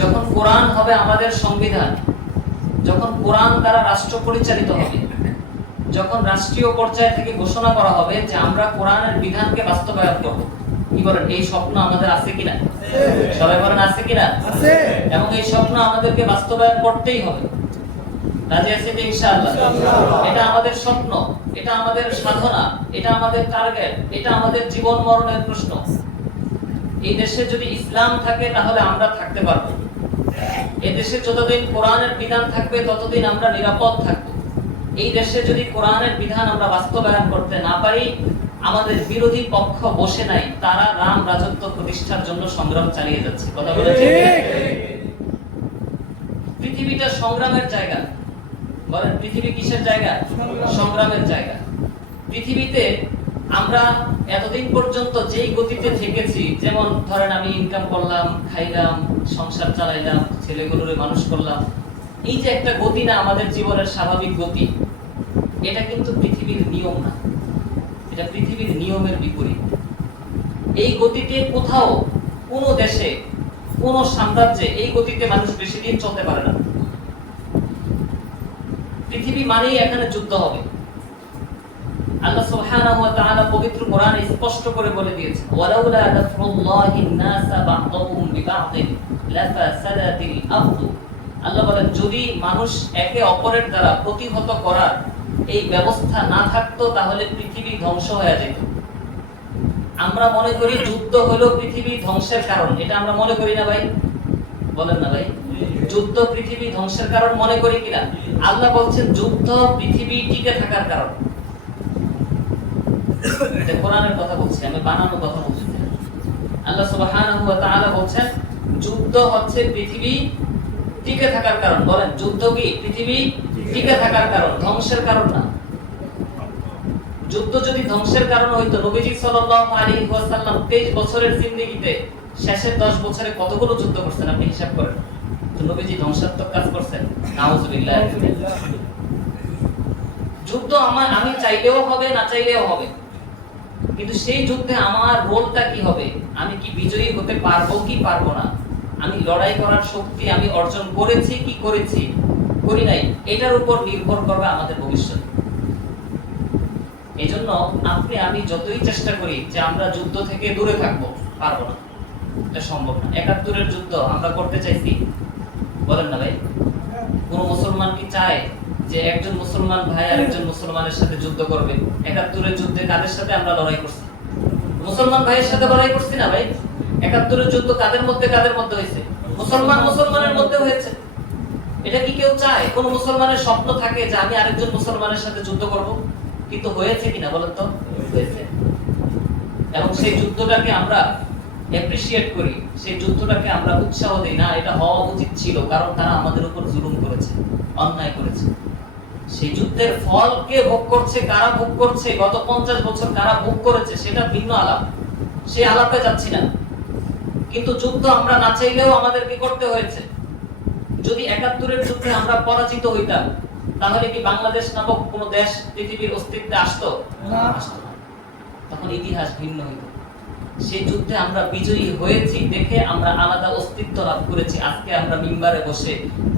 যখন কোরআন হবে আমাদের সংবিধান, যখন কোরআন দ্বারা রাষ্ট্র পরিচালিত হবে, যখন রাষ্ট্রীয় পর্যায় থেকে ঘোষণা করা হবে যে আমরা কোরআনের বিধানকে বাস্তবায়ন করব, কি বলেন, এই স্বপ্ন আমাদের আছে কিনা? সবাই বলেন আছে কিনা? আছে। এবং এই স্বপ্ন আমাদেরকে বাস্তবায়ন করতেই হবে। রাজি আছেন ইনশাআল্লাহ? এটা আমাদের স্বপ্ন, এটা আমাদের সাধনা, এটা আমাদের টার্গেট, এটা আমাদের জীবন মরণের প্রশ্ন। এই দেশে যদি ইসলাম থাকে তাহলে আমরা থাকতে পারবো। এই দেশে যতদিন কোরআনের বিধান থাকবে ততদিন আমরা নিরাপদ থাকব। এই দেশে যদি কোরআনের বিধান আমরা বাস্তবায়ন করতে না পারি, আমাদের বিরোধী পক্ষ বসে নাই, তারা রাম রাজত্ব প্রতিষ্ঠার জন্য সংগ্রাম চালিয়ে যাচ্ছে। কথা বলে ঠিক? পৃথিবীটা সংগ্রামের জায়গা। বলেন, পৃথিবী কিসের জায়গা? সংগ্রামের জায়গা। পৃথিবীতে আমরা এতদিন পর্যন্ত যেই গতিতে থেকেছি, যেমন ধরেন আমি ইনকাম করলাম, খাইলাম, সংসার চালাইলাম, ছেলেগুলোরে মানুষ করলাম, এই যে একটা গতি না আমাদের জীবনের স্বাভাবিক গতি, এটা কিন্তু পৃথিবীর নিয়ম না, এটা পৃথিবীর নিয়মের বিপরীত। এই গতিতে কোথাও কোনো দেশে, কোন সাম্রাজ্যে এই গতিতে মানুষ বেশি দিন চলতে পারে না। পৃথিবী মানেই এখানে যুদ্ধ হবে। আল্লাহ সুবহানাহু ওয়া তাআলা পবিত্র কোরআনে স্পষ্ট করে বলে দিয়েছেন, ওয়ালাউলা দাফরুল্লাহিন নাসা বা'দাহুম বিবা'দিন লাফাসাদাতিল আরদু। আল্লাহ বলেন, যদি মানুষ একে অপরের দ্বারা প্রতিহত করার এই ব্যবস্থা না থাকতো তাহলে পৃথিবী ধ্বংস হয়ে যেত। আমরা মনে করি যুদ্ধ হলো পৃথিবী ধ্বংসের কারণ, এটা আমরা মনে করি না ভাই? বলেন না ভাই? যুদ্ধ পৃথিবী ধ্বংসের কারণ মনে করি কিনা? আল্লাহ বলছেন যুদ্ধ পৃথিবী টিকে থাকার কারণ। এটা কোরআনের কথা বলছি, আমি বানানো কথা বলছি। আল্লাহ সুবহানাহু ওয়া তাআলা বলছেন যুদ্ধ হচ্ছে পৃথিবী টিকে থাকার কারণ। বলেন, যুদ্ধ কি পৃথিবী টিকে থাকার কারণ, ধ্বংসের কারণ না। যুদ্ধ যদি ধ্বংসের কারণ হইতো, নবীজি সাল্লাল্লাহু আলাইহি ওয়াসাল্লাম 23 বছরের জিন্দেগিতে শেষের 10 বছরে কতগুলো যুদ্ধ করছেন আপনি হিসাব করেন। তো নবীজি ধ্বংসাত্মক কাজ করছেন? নাউযুবিল্লাহ। যুদ্ধ আমি চাইলেও হবে, না চাইলেও হবে, কিন্তু সেই যুদ্ধে আমার রোলটা কি হবে? আমি কি বিজয়ী হতে পারবো কি পারবো না? আমি লড়াই করার শক্তি আমি অর্জন করেছি কি করি নাই, এটার উপর নির্ভর করবে আমাদের ভবিষ্যৎ। এজন্য আপনি আমি যতই চেষ্টা করি যে আমরা যুদ্ধ থেকে দূরে থাকবো, পারবো না, এটা সম্ভব না। 71-এর যুদ্ধ আমরা করতে চাইছি, বলেন না ভাই? কোন মুসলমান কি চায় যে একজন মুসলমান ভাই আর একজন মুসলমানের সাথে যুদ্ধ করবে? 71-এর যুদ্ধে কাদের সাথে আমরা লড়াই করছি? মুসলমান ভাইয়ের সাথে লড়াই করছি না ভাই? 71-এর যুদ্ধ কাদের মধ্যে হয়েছে? মুসলমানের মধ্যে হয়েছে। এটা কি কেউ চায়? কোন মুসলমানের স্বপ্ন থাকে যে আমি আরেকজন মুসলমানের সাথে যুদ্ধ করব? কিন্তু হয়েছে কিনা বলেন তো? হয়েছে। এবং সেই যুদ্ধটাকে আমরা অ্যাপ্রিশিয়েট করি, সেই যুদ্ধটাকে আমরা উৎসাহ দেই না, এটা হওয়া উচিত ছিল, কারণ তারা আমাদের উপর জুলুম করেছে, অন্যায় করেছে। সেই যুদ্ধের ফল কে ভোগ করছে, কারা ভোগ করছে, গত 50 বছর কারা ভোগ করেছে, সেটা ভিন্ন আলাপ, সেই আলাপে যাচ্ছি না। কিন্তু যুদ্ধ আমরা না চাইলেও আমাদেরকে করতে হয়েছে। যদি 71-এর যুদ্ধে আমরা পরাজিত হইতাম, তাহলে কি বাংলাদেশ নামক কোন দেশ পৃথিবীর অস্তিত্বে আসতো? না, আসতো না। তখন ইতিহাস ভিন্ন হইতো। সেই যুদ্ধে আমরা বিজয়ী হয়েছি দেখে আমরা আলাদা অস্তিত্ব লাভ করেছি। আজকে আমরা মিম্বারে বসে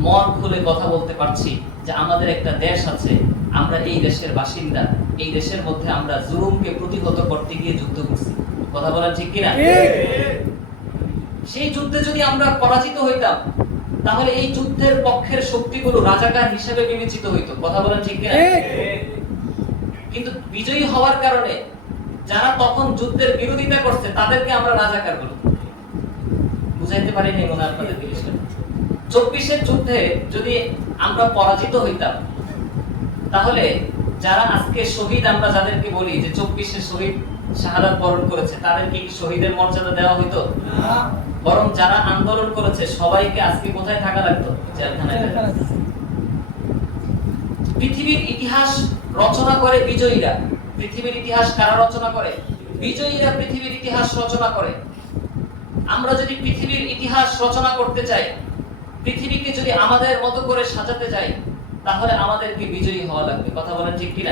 মন খুলে কথা বলতে পারছি যে আমাদের একটা দেশ আছে, আমরা এই দেশের বাসিন্দা, এই দেশের মধ্যে আমরা জুলুমকে প্রতিহত করতে গিয়ে যুদ্ধ করছি। কথা বলেন ঠিক কিনা? সেই যুদ্ধে যদি আমরা পরাজিত হইতাম, তাহলে এই যুদ্ধের পক্ষের শক্তিগুলো রাজাকার হিসেবে বিবেচিত হইতো। কথা বলেন ঠিক কিনা? কিন্তু বিজয়ী হওয়ার কারণে যারা তখন যুদ্ধের বিরোধিতা করছে তাদেরকে আমরা রাজাকার বলি। বুঝাইতে পারিনি মনে আপনাদের জিনিসটা? 24-এর যুদ্ধে যদি আমরা পরাজিত হইতাম, তাহলে যারা আজকে শহীদ আমরা যাদেরকে বলি যে 24-এ শহীদ শাহাদাত বরণ করেছে, তাদেরকে কি শহীদের মর্যাদা দেওয়া হইতো? না। বরং যারা আন্দোলন করেছে সবাইকে আজকে কোথায় থাকা লাগতো? জেলখানায়। পৃথিবীর ইতিহাস রচনা করে বিজয়ীরা। পৃথিবীর ইতিহাস কারা রচনা করে? বিজয়ীরা পৃথিবীর ইতিহাস রচনা করে। আমরা যদি পৃথিবীর ইতিহাস রচনা করতে চাই, পৃথিবীকে যদি আমাদের মতো করে সাজাতে চাই, তাহলে আমাদেরকে বিজয়ী হওয়া লাগবে। কথা বলেন ঠিক কিনা?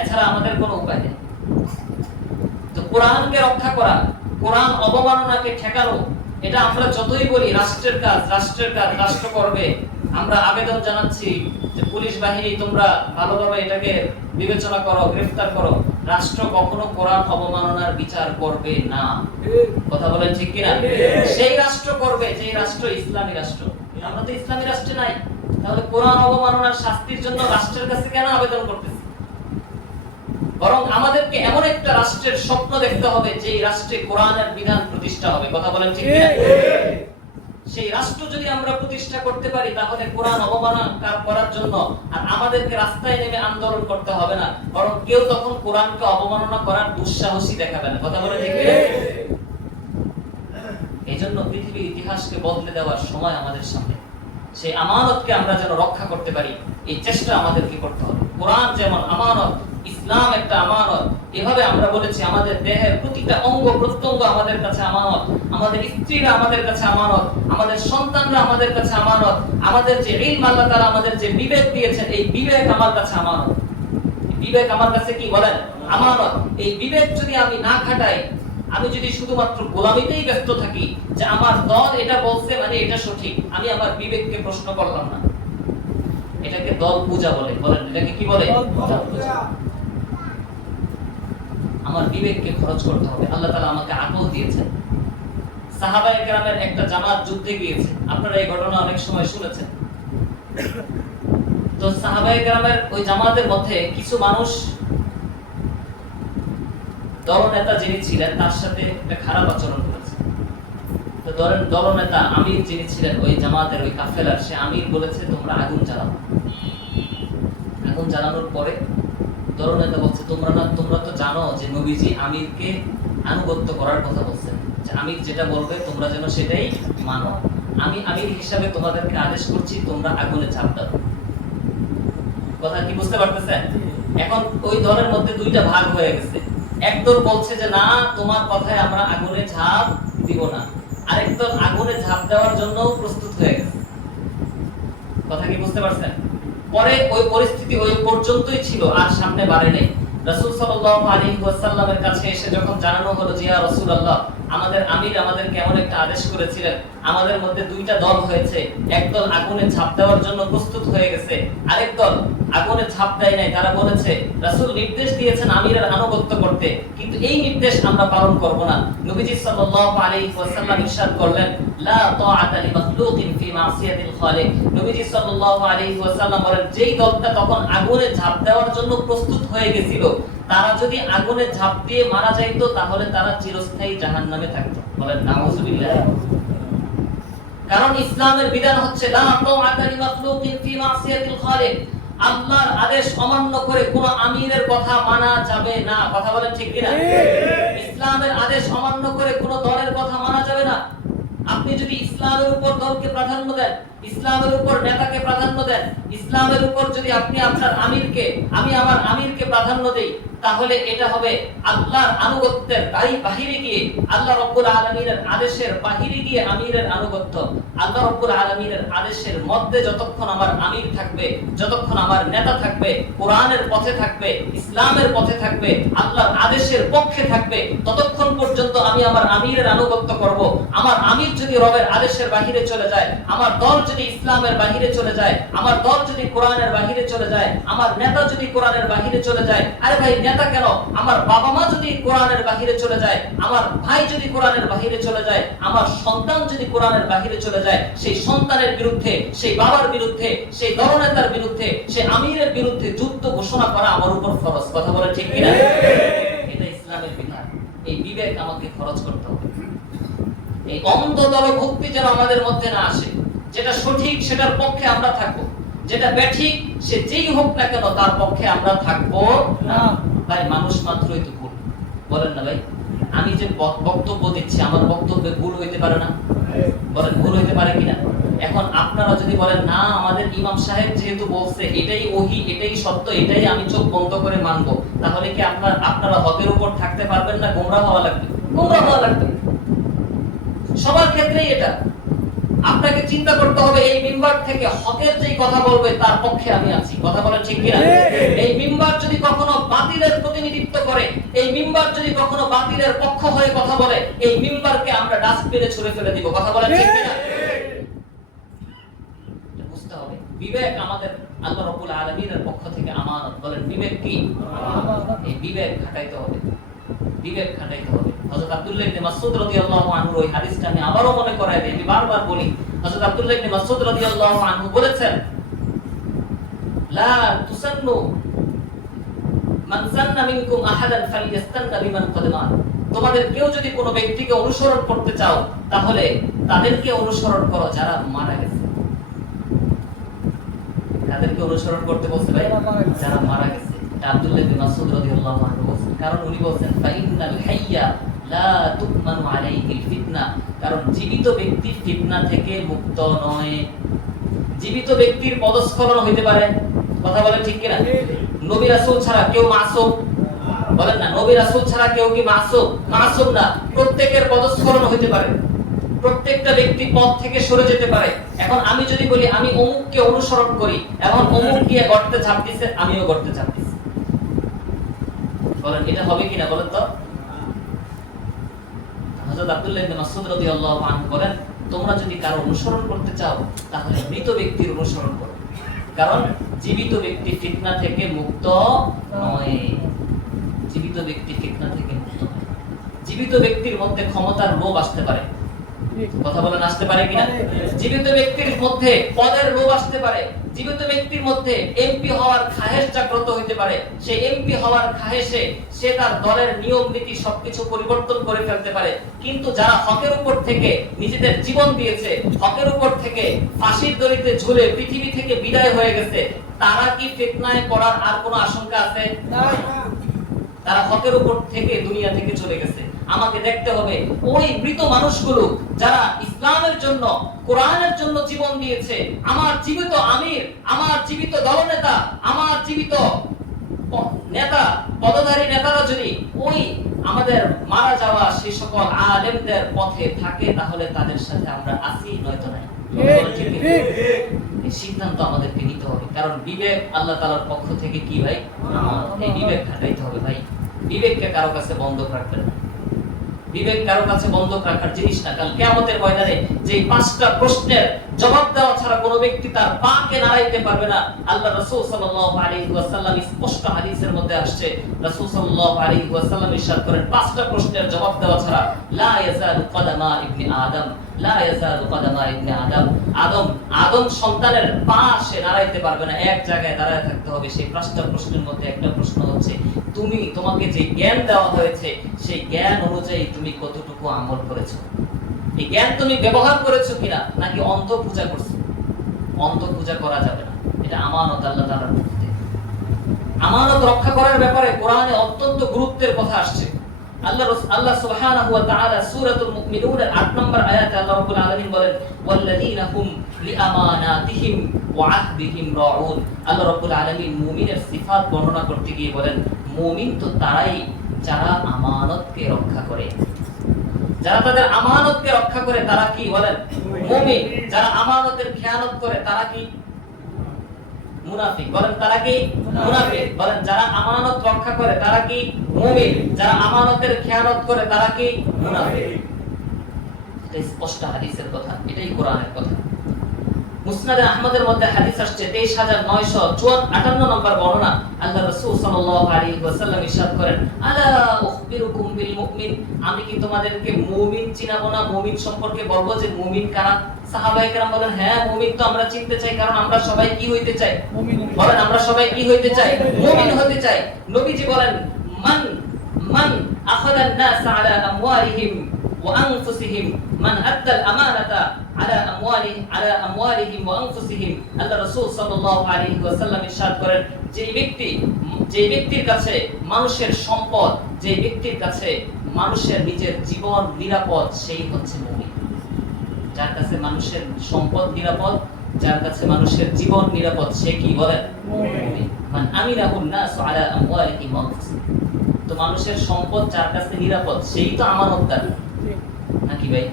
এছাড়া আমাদের কোনো উপায় নেই। তো কোরআনকে রক্ষা করা, কোরআন অবমাননাকে ঠেকানো, এটা আমরা যতই বলি রাষ্ট্রের কাজ, রাষ্ট্রের কাজ, রাষ্ট্র করবে, আমরা আবেদন জানাচ্ছি যে পুলিশ বাহিনী তোমরা ভালোভাবে এটাকে বিবেচনা করো, গ্রেফতার করো, রাষ্ট্র কখনো কোরআন অবমাননার বিচার করবে না। কথা বলেন ঠিক কিনা? সেই রাষ্ট্র করবে যে রাষ্ট্র ইসলামী রাষ্ট্র। আমরা তো ইসলামী রাষ্ট্রে নাই, তাহলে কোরআন অবমাননার শাস্তির জন্য রাষ্ট্রের কাছে কেন আবেদন করতেছি? বরং আমাদেরকে এমন একটা রাষ্ট্রের স্বপ্ন দেখতে হবে যে রাষ্ট্রে কোরআনের বিধান প্রতিষ্ঠা হবে। কথা বলেন ঠিক কিনা? সেই রাষ্ট্র যদি আমরা প্রতিষ্ঠা করতে পারি তাহলে কোরআন অবমাননা করার জন্য আর আমাদেরকে রাস্তায় নেমে আন্দোলন করতে হবে না, বরং কেউ তখন কোরআনকে অবমাননা করার দুঃসাহসী দেখাবে না। কথা বলেন ঠিক কিনা? এইজন্য পৃথিবীর ইতিহাসকে বদলে দেওয়ার সময় আমাদের সামনে। সেই আমানতকে আমরা যেন রক্ষা করতে পারি, এই চেষ্টা আমাদেরকে করতে হবে। কোরআন যেমন আমানত, ইসলাম একটা আমানত, এভাবে আমরা বলেছি আমাদের দেহের প্রতিটা অঙ্গ প্রত্যঙ্গ আমাদের কাছে আমানত, আমাদের স্ত্রীরা আমাদের কাছে আমানত, আমাদের সন্তানরা আমাদের কাছে আমানত, আমাদের যে ইলম আল্লাহ তাআলা আমাদের যে বিবেক দিয়েছেন, এই বিবেক আমার কাছে আমানত। বিবেক আমার কাছে কি বলেন? আমানত। এই বিবেক যদি আমি না খাটাই, আমি যদি শুধুমাত্র গোলামিতেই ব্যস্ত থাকি যে আমার দল এটা বলছে মানে এটা সঠিক, আমি আমার বিবেককে প্রশ্ন করলাম না, এটাকে দল পূজা বলে। বলেন এটাকে কি বলে? দল পূজা। আমার বিবেককে খরচ করতে হবে। আল্লাহ তাআলা আমাকে আকল দিয়েছেন। সাহাবায়ে কেরামের একটা জামাত যুদ্ধে গিয়েছে, আপনারা এই ঘটনা অনেক সময় শুনেছেন। তো সাহাবায়ে কেরামের ওই জামাতের মধ্যে কিছু মানুষ দলনেতা যিনি ছিলেন তার সাথে একটা খারাপ আচরণ করেছে। তো দলনেতা আমির যিনি ছিলেন ওই জামাতের ওই কাফেলার, সে আমির বলেছে তোমরা আগুন জ্বালাও। আগুন জ্বালানোর পরে দলনেতা বলছে তোমরা তো জানো যে নবীজি আমিরকে আনুগত্য করার কথা বলছেন, যে আমির যেটা বলবে তোমরা যেন সেটাই মানো। আমি আমির হিসাবে তোমাদেরকে আদেশ করছি তোমরা আগুনে ঝাঁপ দাও। কথা কি বুঝতে পারতেছেন? এখন ওই দলের মধ্যে দুইটা ভাগ হয়ে গেছে। একদল বলছে যে না, তোমার কথায় আমরা আগুনে ঝাঁপ দিব না। আরেক দল আগুনে ঝাঁপ দেওয়ার জন্য প্রস্তুত হয়ে গেছে। কথা কি বুঝতে পারছেন? পরে ওই পরিস্থিতি ওই পর্যন্তই ছিল, আর সামনে বাড়ে নাই। রাসূল সাল্লাল্লাহু আলাইহি ওয়াসাল্লামের কাছে এসে যখন জানানো হলো যে ইয়া রাসূলুল্লাহ, আমাদের আমির আমাদেরকে এমন একটা আদেশ করেছিলেন, আমাদের মধ্যে দুইটা দল হয়েছে, একদল আগুনে ঝাঁপ দেওয়ার জন্য প্রস্তুত হয়ে গেছে, আরেক দল আগুনে ঝাঁপ দেয় নাই। তারা বলেছে রাসূল নির্দেশ দিয়েছেন আমিরের আনুগত্য করতে, কিন্তু এই নির্দেশ আমরা পালন করব না। নবীজি সাল্লাল্লাহু আলাইহি ওয়াসাল্লাম ইরশাদ করলেন লা তাআতা লিমাখলুকিন ফি মাসিয়াতিল খালিক। নবীজি সাল্লাল্লাহু আলাইহি ওয়াসাল্লাম বলেন যেই দলটা তখন আগুনে ঝাঁপ দেওয়ার জন্য প্রস্তুত হয়ে গিয়েছিল, তারা যদি আগুনে ঝাঁপ দিয়ে মারা যাইতো তাহলে তারা চিরস্থায়ী জাহান্নামে থাকতো। বলেন নাউযুবিল্লাহ। কারণ ইসলামের বিধান হচ্ছে লা তাআতা লিমাখলুকিন ফি মাসিয়াতিল খালিক। আল্লাহর আদেশ অমান্য করে কোন আমিরের কথা মানা যাবে না। কথা বলেন ঠিক কিনা? ইসলামের আদেশ অমান্য করে কোন দলের কথা মানা যাবে না। আপনি যদি ইসলামের উপর দলকে প্রাধান্য দেন, ইসলামের উপর নেতাকে প্রাধান্য দেন, ইসলামের উপর যদি আপনি আপনার আমিরকে, আমি আমার আমিরকে প্রাধান্য দেই, তাহলে এটা হবে আল্লাহর আনুগত্যের বাহিরে গিয়ে, আল্লাহ রাব্বুল আলামিনের আদেশের বাহিরে গিয়ে আমিরের আনুগত্য। আল্লাহ রাব্বুল আলামিনের আদেশের মধ্যে যতক্ষণ আমার আমির থাকবে, যতক্ষণ আমার নেতা থাকবে, কোরআনের পথে থাকবে, ইসলামের পথে থাকবে, আল্লাহর আদেশের পক্ষে থাকবে, ততক্ষণ পর্যন্ত আমি আমার আমিরের আনুগত্য করব। আমার আমির যদি রবের আদেশের বাহিরে চলে যায়, আমার দল যদি ইসলামের বাহিরে চলে যায়, আমার দল যদি কোরআনের বাহিরে চলে যায়, আমার নেতা যদি কোরআনের বাহিরে চলে যায়, আরে ভাই নেতা কেন, আমার বাবা মা যদি কোরআনের বাহিরে চলে যায়, আমার ভাই যদি কোরআনের বাহিরে চলে যায়, আমার সন্তান যদি কোরআনের বাহিরে চলে যায়, সেই সন্তানের বিরুদ্ধে, সেই বাবার বিরুদ্ধে, সেই দলনেতার বিরুদ্ধে, সেই আমিরের বিরুদ্ধে যুদ্ধ ঘোষণা করা আমার উপর ফরজ। কথা বলে ঠিক কিনা? এটা ইসলামের বিধান। এই বিবেক আমাকে খরচ করতে হবে। এই অন্ধ দলভক্তি যেন আমাদের মধ্যে না আসে। যেটা সঠিক সেটার পক্ষে আমরা থাকবো, যেটা ব্যাঠিক সে যেই হোক না কেন তার পক্ষে আমরা থাকবো না। ভাই মানুষ মাত্রই তো ভুল, বলেন না ভাই? আমি যে বক্তব্য দিচ্ছি আমার বক্তব্যে ভুল হইতে পারে না? বলেন ভুল হইতে পারে কিনা? এখন আপনারা যদি বলেন না আমাদের ইমাম সাহেব যেহেতু বলছে এটাই ওহী, এটাই সত্য, এটাই আমি চোখ বন্ধ করে মানবো, তাহলে কি আপনারা হকের উপর থাকতে পারবেন না? গোমরাহ হওয়া লাগবে, গোমরাহ হওয়া লাগবে। সবার ক্ষেত্রেই এটা। আপনাকে চিন্তা করতে হবে এই মিম্বার থেকে হকের যেই কথা বলবে তার পক্ষে আমি আছি। কথা বলেন ঠিক কিনা? এই মিম্বার যদি কখনো বাতিলের প্রতিনিধিত্ব করে, এই মিম্বার যদি কখনো বাতিলের পক্ষ হয়ে কথা বলে, এই মিম্বারকে আমরা ডাস্টবিনে ছুঁড়ে ফেলে দিব। কথা বলেন ঠিক কিনা? বুঝতে হবে বিবেক আমাদের আল্লাহ রাব্বুল আলামিনের পক্ষ থেকে আমানত। বলেন বিবেক কি? এই বিবেক খাটাইতে হবে, বিবেক খাটাইতে হবে। হযরত আব্দুল্লাহ ইবনে মাসউদ রাদিয়াল্লাহু আনহু ওই হাদিসটা আমি আবারো মনে করাই দেই, আমি বারবার বলি। হযরত আব্দুল্লাহ ইবনে মাসউদ রাদিয়াল্লাহু আনহু বলেছেন, লা তুসান্নু মান সান্না মিনকুম আহাদান ফালিয়াস্তান্না বিমান কদ মাত। তোমাদের কেউ যদি কোনো ব্যক্তিকে অনুসরণ করতে চাও তাহলে তাদেরকে অনুসরণ করো যারা মারা গেছে। তাদেরকে অনুসরণ করতে বলছে ভাই যারা মারা গেছে। এটা আব্দুল্লাহ ইবনে মাসউদ রাদিয়াল্লাহু আনহু বলেন, কারণ উনি বলেন ফাইনাল হাইয়া লা তুকমানু আলাইহিল ফিতনা, কারণ জীবিত ব্যক্তি ফিতনা থেকে মুক্ত নয়। জীবিত ব্যক্তির পদস্খলন হইতে পারে। কথা বলেন ঠিক কিনা? নবী রাসূল ছাড়া কেউ মাসুম? বলেন না, নবী রাসূল ছাড়া কেউ কি মাসুম? মাসুম না। প্রত্যেকের পদস্খলন হইতে পারে, প্রত্যেকটা ব্যক্তি পথ থেকে সরে যেতে পারে। এখন আমি যদি বলি আমি অমুককে অনুসরণ করি, এখন অমুক গিয়ে গর্তে ঝাঁপ দিছে, আমিও গর্তে ঝাঁপ দিছি, বলেন এটা হবে কিনা? বলেন তো। হযরত আব্দুল্লাহ ইবনে মাসউদ রাদিয়াল্লাহু আনহু বলেন, তোমরা যদি কারো অনুসরণ করতে চাও তাহলে মৃত ব্যক্তির অনুসরণ করো, কারণ জীবিত ব্যক্তি ফিতনা থেকে মুক্ত নয়। জীবিত ব্যক্তি ফিতনা থেকে মুক্ত নয়। জীবিত ব্যক্তির মধ্যে ক্ষমতার লোভ আসতে পারে। কথা বলেন আসতে পারে কিনা? জীবিত ব্যক্তির মধ্যে পদের লোভ আসতে পারে। জীবিত ব্যক্তির মধ্যে এমপি হওয়ার খাহেশ জাগ্রত হইতে পারে। সেই এমপি হওয়ার খাহেশে সে তার দলের নিয়ম নীতি সবকিছু পরিবর্তন করে ফেলতে পারে। কিন্তু যারা হকের উপর থেকে নিজেদের জীবন দিয়েছে, হকের উপর থেকে ফাঁসির দড়িতে ঝুলে পৃথিবী থেকে বিদায় হয়ে গেছে, তারা কি ফিতনায় পড়ার আর কোনো আশঙ্কা আছে? না। তারা হকের উপর থেকে দুনিয়া থেকে চলে গেছে। আমাকে দেখতে হবে ওই মৃত মানুষগুলো যারা ইসলামের জন্য, কোরআনের জন্য জীবন দিয়েছে। আমার জীবিত আমির, আমার জীবিত দলনেতা, আমার জীবিত নেতা, পদধারী নেতারা যদি ওই আমাদের মারা যাওয়া সেই সকল আলেমদের পথে থাকে তাহলে তাদের সাথে আমরা আসি, নয়তো নাই। এই সিদ্ধান্ত আমাদেরকে নিতে হবে, কারণ বিবেক আল্লাহ তাআলার পক্ষ থেকে কি ভাই? এই বিবেক খাটাইতে হবে ভাই। বিবেককে কারো কাছে বন্ধক রাখবেন না। বিবেক কারো কাছে বন্ধক রাখার জিনিস না। কাল কিয়ামতের ময়দানে যে 5টা প্রশ্নের জবাব দেওয়া ছাড়া কোনো ব্যক্তি তার পাকে নাড়াইতে পারবে না। আল্লাহ রাসূল সাল্লাল্লাহু আলাইহি ওয়াসাল্লাম স্পষ্ট হাদিসের মধ্যে আসছে, রাসূল সাল্লাল্লাহু আলাইহি ওয়াসাল্লাম ইরশাদ করেন 5টা প্রশ্নের জবাব দেওয়া ছাড়া লা ইয়াজালু কদামা ইবনে আদম, লা ইয়াজালু কদামা ইবনে আদম, আদম সন্তানের পা সে নাড়াইতে পারবে না, এক জায়গায় দাঁড়ায় থাকতে হবে। সেই 5টা প্রশ্নের মধ্যে একটা প্রশ্ন হচ্ছে তোমাকে যে জ্ঞান দেওয়া হয়েছে সেই জ্ঞান অনুযায়ী তুমি কতটুকু আমল করেছো? এই জ্ঞান তুমি ব্যবহার করেছো কিনা, নাকি অন্ধ পূজা করছো? অন্ধ পূজা করা যাবে না, এটা আমানত আল্লাহ তাআলার পক্ষ থেকে। আমানত রক্ষা করার ব্যাপারে কোরআনে অত্যন্ত গুরুত্বের কথা আসছে। আল্লাহ সুবহানাহু ওয়া তাআলা সূরাতুল মুমিনুন এর 8 নম্বর আয়াতে আল্লাহ রাব্বুল আলামিন বলেন, ওয়াল্লাযীনা হুম লিআমানাতিহিম ওয়া আহদিহিম রাউন। আল্লাহ রাব্বুল আলামিন মুমিনের সিফাত বর্ণনা করতে গিয়ে বলেন, মুমিন তো তারাই যারা আমানতকে রক্ষা করে। যারা তাদের আমানতকে রক্ষা করে তারা কি বলেন? মুমিন। যারা আমানতের খেয়ানত করে তারা কি? মুনাফিক। বলেন তারা কি? মুনাফিক। বলেন যারা আমানত রক্ষা করে তারা কি? মুমিন। যারা আমানতের খেয়ানত করে তারা কি? মুনাফিক। এটা স্পষ্ট হাদিসের কথা, এটাই কোরআনের কথা। মুসনাদে আহমদের মধ্যে হাদিস আসছে 23958 নম্বর বর্ণনা। আল্লাহ রাসূল সাল্লাল্লাহু আলাইহি ওয়াসাল্লাম ইরশাদ করেন, আলা উখবিরুকুম বিল মুমিন, আমি কি তোমাদেরকে মুমিন চিনাবো না? মুমিন সম্পর্কে বলবো যে মুমিন কারা? সাহাবায়ে কেরাম বলেন, হ্যাঁ মুমিন তো আমরা চিনতে চাই, কারণ আমরা সবাই কি হইতে চাই? মুমিন। বলেন আমরা সবাই কি হইতে চাই? মুমিন হতে চাই। নবীজি বলেন, মান আখাযান নাস আলা আমওয়ালিহিম ওয়া আনফুসিহিম, মান আদ্দাল আমানাতা আলা আমওয়ালিহিম ওয়া আনফুসিহিম। আল্লাহ রাসূল সাল্লাল্লাহু আলাইহি ওয়াসাল্লাম ইরশাদ করেন, যে ব্যক্তির কাছে মানুষের সম্পদ, যে ব্যক্তির কাছে মানুষের নিজের জীবন নিরাপদ, সেই হচ্ছে মুমিন। যার কাছে মানুষের সম্পদ নিরাপদ, যার কাছে মানুষের জীবন নিরাপদ, সে কি বলেন? মুমিন। মান আমিনাহুন নাস আলা আমওয়ালিহিম ওয়া আনফুসিহিম। তো মানুষের সম্পদ যার কাছে নিরাপদ সেই তো আমানতদার, নাকি ভাই?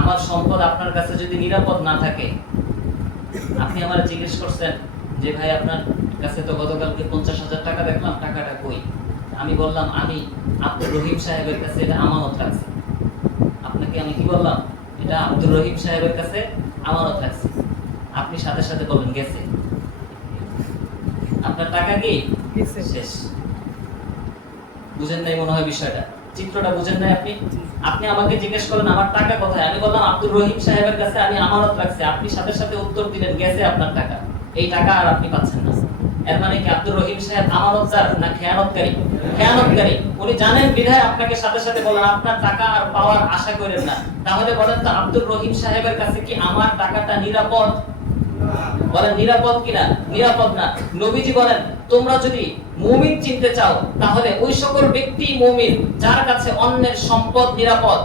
আমার সম্পদ আপনার কাছে যদি নিরাপদ না থাকে, আপনি আমার জিজ্ঞেস করছেন যে ভাই আপনার কাছে তো গতকালকে 50,000 টাকা দেখলাম, টাকাটা কই? আমি বললাম আমি আব্দুর রহিম সাহেবের কাছে এটা আমানত রাখছি। আপনাকে আমি কি বললাম? এটা আব্দুর রহিম সাহেবের কাছে আমানত রাখছি। আপনি সাথে সাথে বলেন গেছে। আপনার টাকা কি শেষ? বুঝেন নাই মনে হয় বিষয়টা, চিত্রটা বুঝেন নাই আপনি। আপনি আমাকে জিজ্ঞেস করেন আমার টাকা কোথায়, আমি বললাম আব্দুর রহিম সাহেবের কাছে আমি আমানত রাখছি। আপনি সাথে সাথে উত্তর দিলেন গেছে আপনার টাকা, এই টাকা আর আপনি পাচ্ছেন না। এর মানে কি আব্দুর রহিম সাহেব আমানতদার না খেয়ানতকারী? খেয়ানতকারী। উনি জানেন বিধায় আপনাকে সাথে সাথে বলেন আপনার টাকা আর পাওয়ার আশা করেন না। তাহলে বলেন তো আব্দুর রহিম সাহেবের কাছে কি আমার টাকাটা নিরাপদ? বলেন নিরাপদ কিনা? নিরাপদ না। নবীজি বলেন তোমরা যদি মুমিন চিনতে চাও তাহলে ওই সকল ব্যক্তি মুমিন যার কাছে অন্যের সম্পদ নিরাপদ।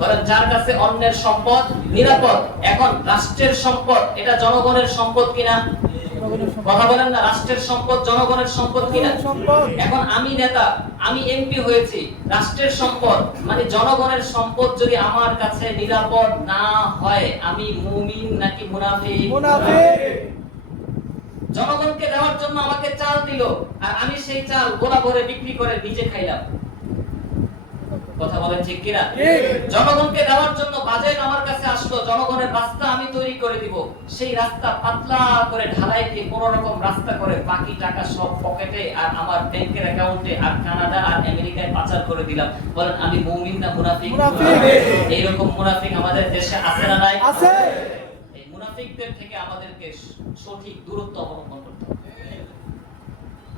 বলেন যার কাছে অন্যের সম্পদ নিরাপদ। এখন রাষ্ট্রের সম্পদ এটা জনগণের সম্পদ কিনা? কথা বলেন না, রাষ্ট্রের সম্পদ জনগণের সম্পদ কিনা? এখন আমি নেতা, আমি এমপি হয়েছি, রাষ্ট্রের সম্পদ মানে জনগণের সম্পদ যদি আমার কাছে নিরাপদ না হয়, আমি মুমিন নাকি মুনাফিক? জনগণকে দেওয়ার জন্য আমাকে চাল দিল আর আমি সেই চাল গোলা ভরে বিক্রি করে নিজে খাইলাম। কথা বলেন ঠিক কিনা? জনগণকে দেওয়ার জন্য বাজেট আমার কাছে আসলো, জনগণের রাস্তা আমি তৈরি করে দিব, সেই রাস্তা পাতলা করে ঢালাই দিয়ে কোন রকম রাস্তা করে বাকি টাকা সব পকেটে আর আমার ব্যাংকের অ্যাকাউন্টে আর কানাডা আর আমেরিকায় পাচার করে দিলাম। বলেন আমি মুমিন না মুনাফিক? এইরকম মুনাফিক আমাদের দেশে আছে না নাই? আছে। এই মুনাফিকদের থেকে আমাদেরকে সঠিক দূরত্ব অবলম্বন করতে হবে।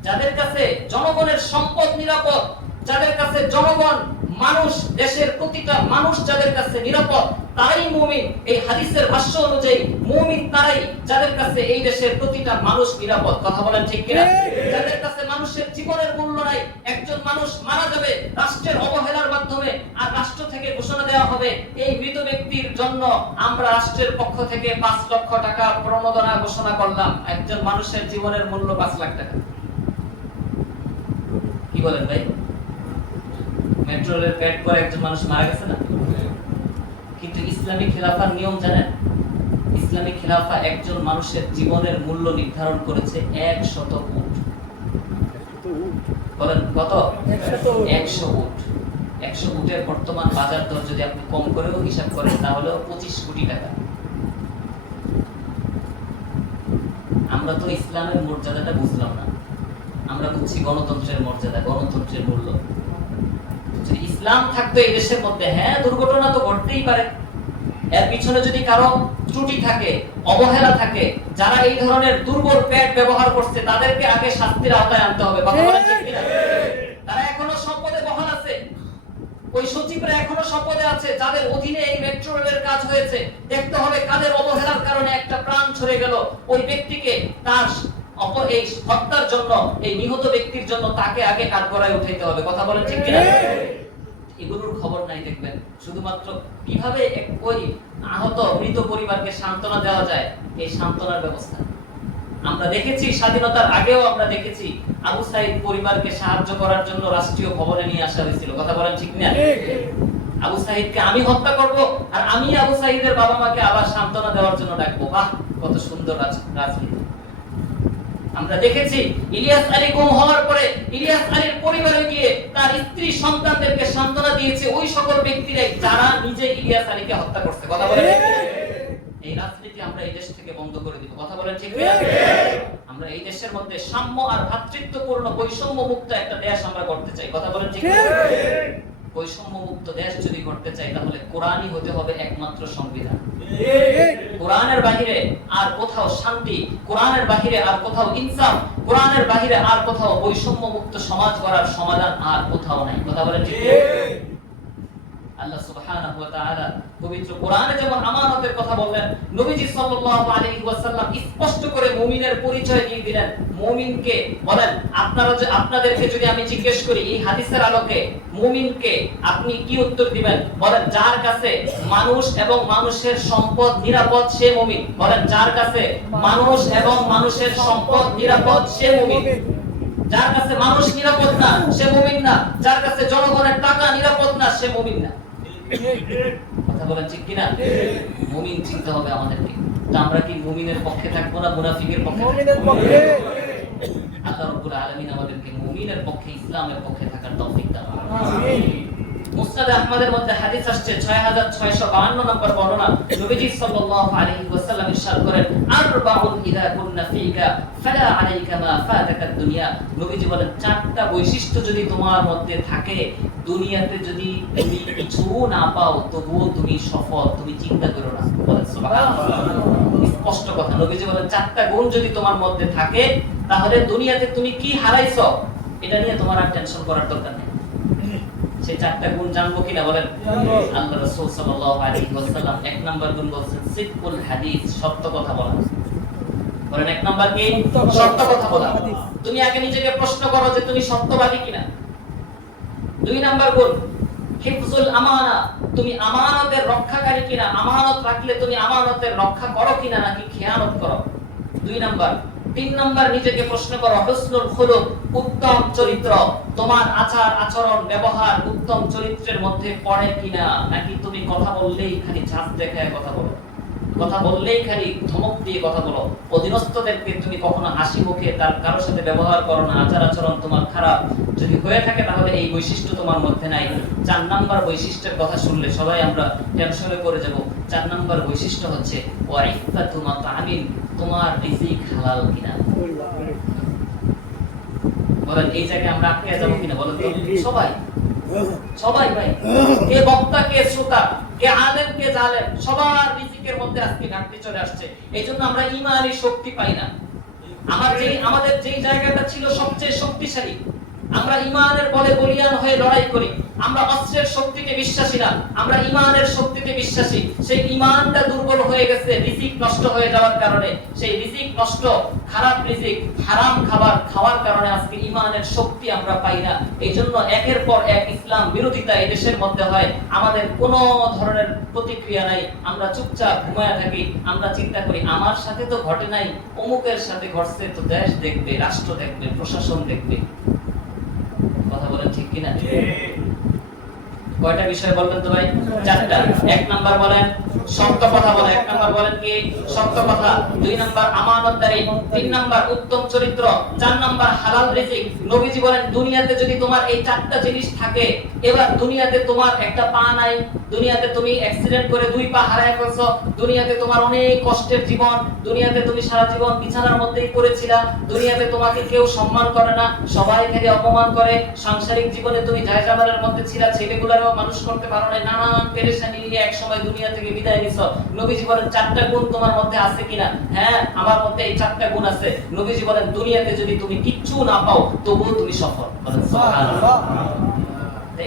যাদের কাছে জনগণের সম্পদ নিরাপদ, যাদের কাছে জনগণ মানুষ, দেশের প্রতিটা মানুষ যাদের কাছে নিরাপদ, তারাই মুমিন। এই হাদিসের ভাষ্য অনুযায়ী মুমিন তারাই যাদের কাছে এই দেশের প্রতিটা মানুষ নিরাপদ। কথা বলেন ঠিক কিনা? যাদের কাছে মানুষের জীবনের মূল্য নাই, একজন মানুষ মারা যাবে রাষ্ট্রের অবহেলার মাধ্যমে আর রাষ্ট্র থেকে ঘোষণা দেওয়া হবে এই মৃত ব্যক্তির জন্য আমরা রাষ্ট্রের পক্ষ থেকে 5 লক্ষ টাকা প্রণোদনা ঘোষণা করলাম। একজন মানুষের জীবনের মূল্য 5 লাখ টাকা। কি বলেন ভাই? মেট্রো রেলের পেট করে একজন মানুষ মারা গেছে না? কিন্তু ইসলামিক খেলাফার নিয়ম জানেন? ইসলামিক খেলাফা একজন মানুষের জীবনের মূল্য নির্ধারণ করেছে 100 উট। বলেন কত? 100 উট। 100 উটের বর্তমান বাজার দর যদি আপনি কম করেও হিসাব করেন তাহলে 25 কোটি টাকা। আমরা তো ইসলামের মর্যাদাটা বুঝলাম না, আমরা বুঝছি গণতন্ত্রের মর্যাদা, গণতন্ত্রের মূল্য। যদি ইসলাম থাকতো এই দেশের মধ্যে, হ্যাঁ দুর্ঘটনা তো ঘটতেই পারে, এর পিছনে যদি কারো ত্রুটি থাকে, অবহেলা থাকে, যারা এই ধরনের দুর্বল পেট ব্যবহার করছে তাদেরকে আগে শাস্তির আওতায় আনতে হবে। কথা বলেন ঠিক কিনা? তারা এখনো সম্পদে বহাল আছে, ওই সচিবরা এখনো সম্পদে আছে যাদের অধীনে এই মেট্রো রেলের কাজ হয়েছে। দেখতে হবে কাদের অবহেলার কারণে একটা প্রাণ ছড়ে গেল, ওই ব্যক্তিকে তার এই হত্যার জন্য, এই নিহত ব্যক্তির জন্য তাকে আগে কাঠগড়ায় উঠাইতে হবে। কথা বলেন ঠিক কিনা? এগুলোর খবর নাই দেখবেন, শুধুমাত্র কিভাবে ওই আহত মৃত পরিবারকে সান্ত্বনা দেওয়া যায় এই সান্ত্বনার ব্যবস্থা আমরা দেখেছি। স্বাধীনতার আগেও আমরা দেখেছি আবু সাইদ পরিবারকে সাহায্য করার জন্য রাষ্ট্রীয় ভবনে নিয়ে আসা হয়েছিল। কথা বলেন ঠিক না? আবু সাইদকে আমি হত্যা করব আর আমি আবু সাইদের বাবা মাকে আবার সান্ত্বনা দেওয়ার জন্য ডাকবো। বাহ, কত সুন্দর রাজনীতি। আমরা দেখেছি ইলিয়াস আলী গুম হওয়ার পরে ইলিয়াস আলীর পরিবারে গিয়ে তার স্ত্রী সন্তানদেরকে সান্ত্বনা দিয়েছে ওই সকল ব্যক্তিরাই যারা নিজে ইলিয়াস আলীকে হত্যা করছে। কথা বলেন এই রাজনীতি আমরা এই দেশ থেকে বন্ধ করে দিব। কথা বলেন ঠিক না? আমরা এই দেশের মধ্যে সাম্য আর ভ্রাতৃত্বপূর্ণ বৈষম্য মুক্ত একটা দেশ আমরা করতে চাই। কথা বলেন ঠিক না? বৈষম্য মুক্ত দেশ যদি করতে চাই তাহলে কোরআনই হতে হবে একমাত্র সংবিধান। কোরআনের বাহিরে আর কোথাও শান্তি, কোরআনের বাহিরে আর কোথাও ইনসাফ, কোরআনের বাহিরে আর কোথাও বৈষম্য মুক্ত সমাজ গড়ার সমাধান আর কোথাও নাই। কথা বলেন ঠিক? আল্লাহ সুবহানাহু ওয়া তাআলা পবিত্র কোরআনে যেমন আমানতের কথা বললেন, নবীজি সাল্লাল্লাহু আলাইহি ওয়াসাল্লাম স্পষ্ট করে মুমিনের পরিচয় দিয়ে দিলেন। মুমিনকে বলেন আপনাদেরকে যদি আমি জিজ্ঞেস করি এই হাদিসের আলোকে মুমিনকে আপনি কি উত্তর দিবেন? বলেন যার কাছে মানুষ এবং মানুষের সম্পদ নিরাপদ সে মুমিন। বলেন যার কাছে মানুষ এবং মানুষের সম্পদ নিরাপদ সে মুমিন। যার কাছে মানুষ নিরাপদ না সে মুমিন না, যার কাছে জনগণের টাকা নিরাপদ না সে মুমিন না। কথা বলেন ঠিক কিনা? মুমিন চিনতে হবে আমাদেরকে। তো আমরা কি মুমিনের পক্ষে থাকবো না মুনাফিকের পক্ষে? মুমিনের পক্ষে। আল্লাহ রাব্বুল আলামিন আমাদেরকে মুমিনের পক্ষে, ইসলামের পক্ষে থাকার তৌফিক দান করুন। আমিন। মুসনাদ আহমদের মধ্যে হাদিস আসছে 6652 নম্বর বর্ণনা। নবীজি সাল্লাল্লাহু আলাইহি ওয়াসাল্লাম ইরশাদ করেন, আরবাউন ইযা কুননা ফীকা ফালা আলাইকা মা ফাতাকা দুনিয়া। নবীজি বলেন, চারটা বৈশিষ্ট্য যদি তোমার মধ্যে থাকে, দুনিয়াতে যদি তুমি কিছু না পাও তবুও তুমি সফল, তুমি চিন্তা করো না। বলেন সুবহানাল্লাহ। স্পষ্ট কথা। নবীজি বলেন, চারটা গুণ যদি তোমার মধ্যে থাকে তাহলে দুনিয়াতে তুমি কি হারাইছো এটা নিয়ে তোমার আর টেনশন করার দরকার নেই। সেই চারটা গুণ জানবো কিনা বলেন? আল্লাহ রাসূল সাল্লাল্লাহু আলাইহি ওয়াসাল্লাম এক নাম্বার গুণ বলেছেন সিদকুল হাদিস, সত্য কথা বলা। বলেন এক নাম্বার কি? সত্য কথা বলা। তুমি আগে নিজেকে প্রশ্ন করো যে তুমি সত্যবাদী কিনা। দুই নাম্বার গুণ হিফজুল আমানা, তুমি আমানতের রক্ষাকারী কিনা। আমানত রাখলে তুমি আমানতের রক্ষা করো কিনা নাকি খেয়ানত করো। দুই নাম্বার। তিন নাম্বার, নিজেকে প্রশ্ন করো হুসনুল খুলুক, উত্তম চরিত্র, তোমার আচার আচরণ ব্যবহার উত্তম চরিত্রের মধ্যে পড়ে কিনা, নাকি তুমি কথা বললেই খালি ঝাঁজ দেখায় কথা বলো, কথা বললেই খালি ধমক দিয়ে কথা বলো, অধীনস্থদেরকে তুমি কখনো হাসি মুখে তার কারোর সাথে ব্যবহার করো না, আচার আচরণ তোমার খারাপ যদি হয়ে থাকে তাহলে এই বৈশিষ্ট্য তোমার মধ্যে নাই। চার নাম্বার বৈশিষ্ট্যের কথা শুনলে সবাই আমরা টেনশনে পড়ে যাব। চার নাম্বার বৈশিষ্ট্য হচ্ছে ওয়াইফাতু মাতামিন, তোমার রিজিক হালাল কিনা। বলেন এই জায়গায় আমরা আটকে যাব কিনা বলেন তো? সবাই সবাই ভাই, কে বক্তা কে শ্রোতা, কে আলেম কে জালেম, সবার রিজিকের মধ্যে আজকে ঘাটতি চলে আসছে। এইজন্য আমরা ঈমানি শক্তি পাই না। আমাদের যেই জায়গাটা ছিল সবচেয়ে শক্তিশালী, আমরা ঈমানের বলে বলিয়ান হয়ে লড়াই করি। আমরা অস্ত্রের শক্তিতে বিশ্বাসী না, আমরা ঈমানের শক্তিতে বিশ্বাসী। সেই ঈমানটা দুর্বল হয়ে গেছে রিজিক নষ্ট হয়ে যাওয়ার কারণে। সেই রিজিক নষ্ট, খারাপ রিজিক, হারাম খাবার খাওয়ার কারণে আজকে ঈমানের শক্তি আমরা পাই না। এইজন্য একের পর এক ইসলাম বিরোধিতা এই দেশের মধ্যে হয়, আমাদের কোনো ধরনের প্রতিক্রিয়া নাই, আমরা চুপচাপ ঘুমায়া থাকি। আমরা চিন্তা করি আমার সাথে তো ঘটে নাই, অমুকের সাথে ঘটছে, তো দেশ দেখবে, রাষ্ট্র দেখবে, প্রশাসন দেখবে। কথা বলেন ঠিক কিনা? কয়টা বিষয় বলবেন তো ভাই? চারটা। এক নাম্বার বলেন সত্য কথা বলা, এক নাম্বার বলেন কি সত্য কথা, দুই নাম্বার আমানতদারি, তিন নাম্বার উত্তম চরিত্র, চার নাম্বার হালাল রিজিক। নবীজি বলেন দুনিয়াতে যদি তোমার এই চারটা জিনিস থাকে, এবার দুনিয়াতে তোমার একটা পা নাই, দুনিয়াতে তুমি অ্যাক্সিডেন্ট করে দুই পা হারায় ফেলছো, দুনিয়াতে তোমার অনেক কষ্টের জীবন, দুনিয়াতে তুমি সারা জীবন বিছানার মধ্যেই পড়েছিলা, দুনিয়াতে তোমাকে কেউ সম্মান করে না, সবাই খালি অপমান করে, সাংসারিক জীবনে তুমি জায়জামালের মধ্যে ছিলা, ছেলেগুলোরও মানুষ করতে পারো না, নানান পেরেশানি নিয়ে এক সময় দুনিয়া থেকে বিদায় নিছো। নবীজি বলেন চারটা গুণ তোমার মধ্যে আছে কিনা? হ্যাঁ, আমার মধ্যে এই চারটা গুণ আছে। নবীজি বলেন দুনিয়াতে যদি তুমি কিচ্ছু না পাও তবুও তুমি সফল। বলেন সুবহানাল্লাহ।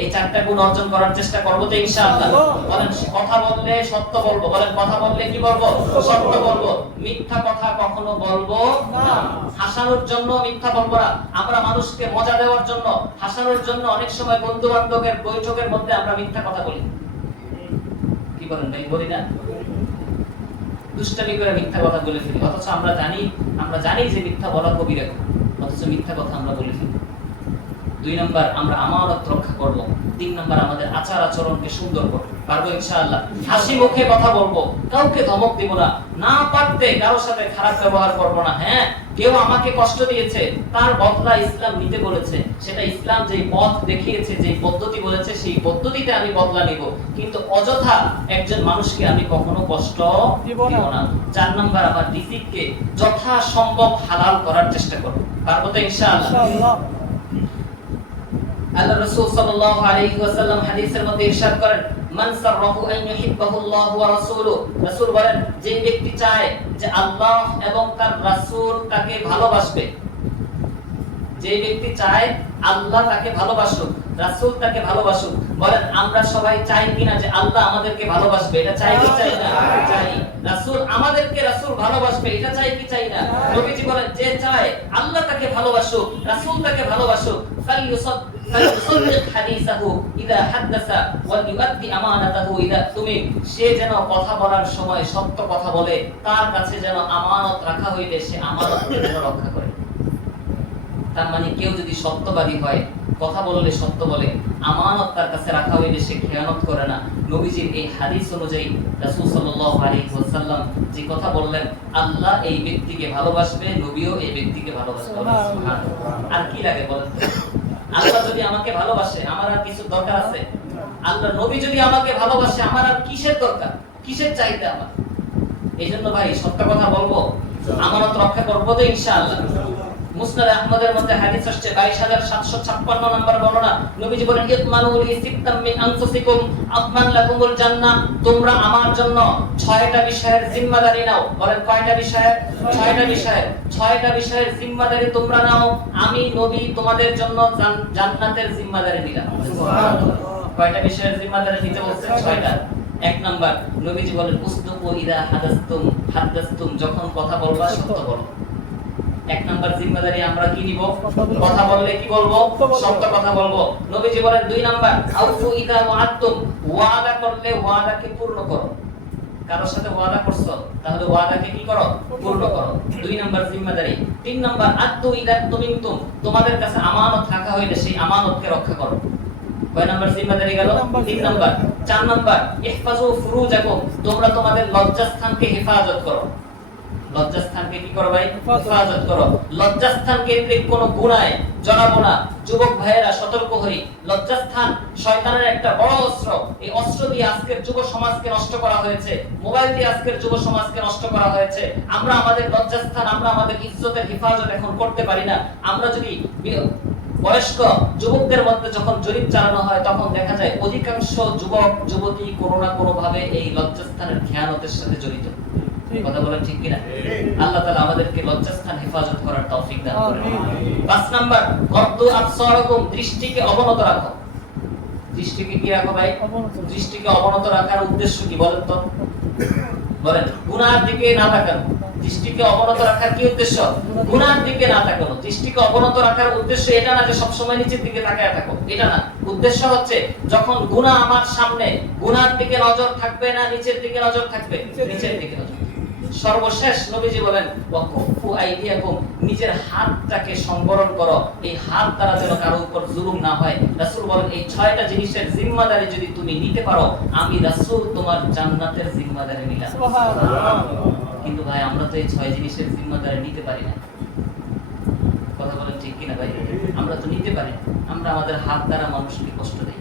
এই চারটা গুণ অর্জন করার চেষ্টা করব তো ইনশাআল্লাহ। বলেন কথা বললে সত্য বলবো, বলেন কথা বললে কি বলবো? সত্য বলবো। মিথ্যা কথা কখনো বলবো না। হাসানোর জন্য মিথ্যা বলবো না। আমরা মানুষকে মজা দেওয়ার জন্য, হাসানোর জন্য অনেক সময় বন্ধু বান্ধবের বৈঠকের মধ্যে আমরা মিথ্যা কথা বলি। কি বলেন ভাই? বলি না? দুষ্টামি করে মিথ্যা কথা বলে ফেলি, অথচ আমরা জানি যে মিথ্যা বলা কবিরা গুনাহ, অথচ মিথ্যা কথা আমরা বলে ফেলি। দুই নাম্বার, আমরা আমানত রক্ষা করব। তিন নাম্বার, আমাদের আচার আচরণকে সুন্দর করব। পারবো ইনশাআল্লাহ। হাসি মুখে কথা বলবো, কাউকে ধমক দিব না, না পারতে কারোর সাথে খারাপ ব্যবহার করব না। হ্যাঁ, কেউ আমাকে কষ্ট দিয়েছে, তার বদলা ইসলাম নিতে বলেছে, সেটা ইসলাম যেই পথ দেখিয়েছে, যেই পদ্ধতি বলেছে, সেই পদ্ধতিতে আমি বদলা নিব, কিন্তু অযথা একজন মানুষকে আমি কখনো কষ্ট দিব না। চার নাম্বার, আমার রিজিককে যথাসম্ভব হালাল করার চেষ্টা করব। পারবো তো ইনশাআল্লাহ। আল্লাহ রাসূল সাল্লাল্লাহু আলাইহি ওয়াসাল্লাম হাদিসের মধ্যে ইরশাদ করেন, মান সাররাহু আন ইউহিব্বাহুল্লাহু ওয়া রাসূলুহু, রাসূল বলেন যে ব্যক্তি চায় যে আল্লাহ এবং তার রাসূল তাকে ভালোবাসবে, যে ব্যক্তি চায় আল্লাহ তাকে ভালোবাসুক, রাসূল তাকে ভালোবাসুক। বলেন আমরা সবাই চাই কিনা যে আল্লাহ আমাদেরকে ভালোবাসবে? এটা চাই কি চাই না? চাই। রাসূল আমাদেরকে রাসূল ভালোবাসবে, এটা চাই কি চাই না? নবীজি বলেন যে চায় আল্লাহ তাকে ভালোবাসুক, রাসূল তাকে ভালোবাসুক, ফালইউসাদ্দিক হাদিসাহু ইযা হাদাসা ওয়া ইউআদ্দি আমানাতাহু ইযা তুমিন, সে যেন কথা বলার সময় সত্য কথা বলে, তার কাছে যেন আমানত রাখা হইলে সে আমানতকে যেন রক্ষা করে। তার মানে কেউ যদি সত্যবাদী হয়, কথা বললে সত্য বলে, আমানত তার কাছে রাখা হইলে সে খেয়ানত করে না, নবীজির এই হাদিস অনুযায়ী রাসূল সাল্লাল্লাহু আলাইহি ওয়াসাল্লাম যে কথা বললেন, আল্লাহ এই ব্যক্তিকে ভালোবাসবে, নবীও এই ব্যক্তিকে ভালোবাসবে। সুবহানাল্লাহ। আর কি লাগে বলেন? আল্লাহ যদি আমাকে ভালোবাসে, আমার আর কিছু দরকার আছে? আল্লাহ নবী যদি আমাকে ভালোবাসে, আমার আর কিসের দরকার, কিসের চাহিদা আমার? এইজন্য ভাই সত্য কথা বলবো, আমানত রক্ষা করব তো ইনশাআল্লাহ। মুসনাদ আহমদের মধ্যে হাদিস আসছে 22756 নম্বর বর্ণনা। নবীজি বলেন, ইতমানু লি সিত্তাম মিন আনফুসিকুম আতমান লাকুমুল জান্নাহ। তোমরা আমার জন্য 6টা বিষয়ের জিম্মাদারি নাও। বলেন কয়টা বিষয়? 6টা বিষয়। 6টা বিষয়ের জিম্মাদারি তোমরা নাও, আমি নবী তোমাদের জন্য জান্নাতের জিম্মাদারি নিলাম। সুবহানাল্লাহ। কয়টা বিষয়ের জিম্মাদারি নিতে বলছেন? 6টা। 1 নাম্বার, নবীজি বলেন, উসদুকু ইদা হাদাসতুম, যখন কথা বলবা সত্য বলো। 1 নাম্বার জিম্মাদারি আমরা কি নিব? কথা বললে কি বলবো? সত্য কথা বলবো। নবীজি বলেন 2 নাম্বার, আউফু ইদা ওয়াআদতুম, ওয়াদা করলে ওয়াদাকে পূর্ণ করো। কারোর সাথে ওয়াদা করছো, তাহলে ওয়াদাকে কি করো? পূর্ণ করো। 2 নাম্বার জিম্মাদারি। 3 নাম্বার, আদু ইদা তুমিনতুম, তোমাদের কাছে আমানত রাখা হইলে সেই আমানতকে রক্ষা করো। কয় নাম্বার জিম্মাদারি গেল? 3 নাম্বার। 4 নাম্বার, ইহফাজু ফুরুজাকুম, তোমরা তোমাদের লজ্জাস্থানকে হেফাজত করো। লজ্জাস্থানকে কি করো ভাই? হেফাজত করো। লজ্জাস্থান কেন্দ্রিক কোন গুনাহে জড়াবো না। যুবক ভাইয়েরা সতর্ক হই, লজ্জাস্থান শয়তানের একটা বড় অস্ত্র। এই অস্ত্র দিয়ে আজকের যুব সমাজকে নষ্ট করা হয়েছে, মোবাইল দিয়ে আজকের যুব সমাজকে নষ্ট করা হয়েছে। আমরা আমাদের লজ্জাস্থান, আমরা আমাদের ইজ্জতের হেফাজত এখন করতে পারি না। আমরা যদি বয়স্ক যুবকদের মধ্যে যখন জরিপ চালানো হয়, তখন দেখা যায় অধিকাংশ যুবক যুবতী কোনো না কোনো ভাবে এই লজ্জাস্থানের খেয়ানতের সাথে জড়িত। কথা বলেন ঠিক কিনা? আল্লাহ তাআলা আমাদেরকে লজ্জাস্থান হেফাজত করার তৌফিক দান করেন। 5 নাম্বার, গদ্দু আবসারাকুম, দৃষ্টিকে অবনত রাখো। দৃষ্টিকে কি রাখো ভাই? দৃষ্টিকে অবনত রাখার উদ্দেশ্য কি বলেন তো? বলেন। গুনাহের দিকে না তাকানো। দৃষ্টিকে অবনত রাখার কি উদ্দেশ্য? গুনাহের দিকে না তাকানো। দৃষ্টিকে অবনত রাখার উদ্দেশ্য এটা না যে সব সময় নিচের দিকে তাকায় থাকো, এটা না। উদ্দেশ্য হচ্ছে যখন গুনাহ আমার সামনে, গুনাহের দিকে নজর থাকবে না, নিচের দিকে নজর থাকবে, নিচের দিকে নজর। সর্বশেষ নবীজি বলেন, ওয়াকুফু আইদিয়াকুম, নিজের হাতটাকে সংবরণ করো, এই হাত দ্বারা যেন কারো উপর জুলুম না হয়। রাসূল বলেন, এই 6টা জিনিসের জিম্মাদারি যদি তুমি নিতে পারো, আমি রাসূল তোমার জান্নাতের জিম্মাদারি নিলাম। সুবহানাল্লাহ। কিন্তু ভাই আমরা তো এই 6 জিনিসের জিম্মাদারি নিতে পারি না। কথা বলেন ঠিক কিনা ভাই? আমরা তো নিতে পারি না। আমরা আমাদের হাত দ্বারা মানুষকে কষ্ট দেই,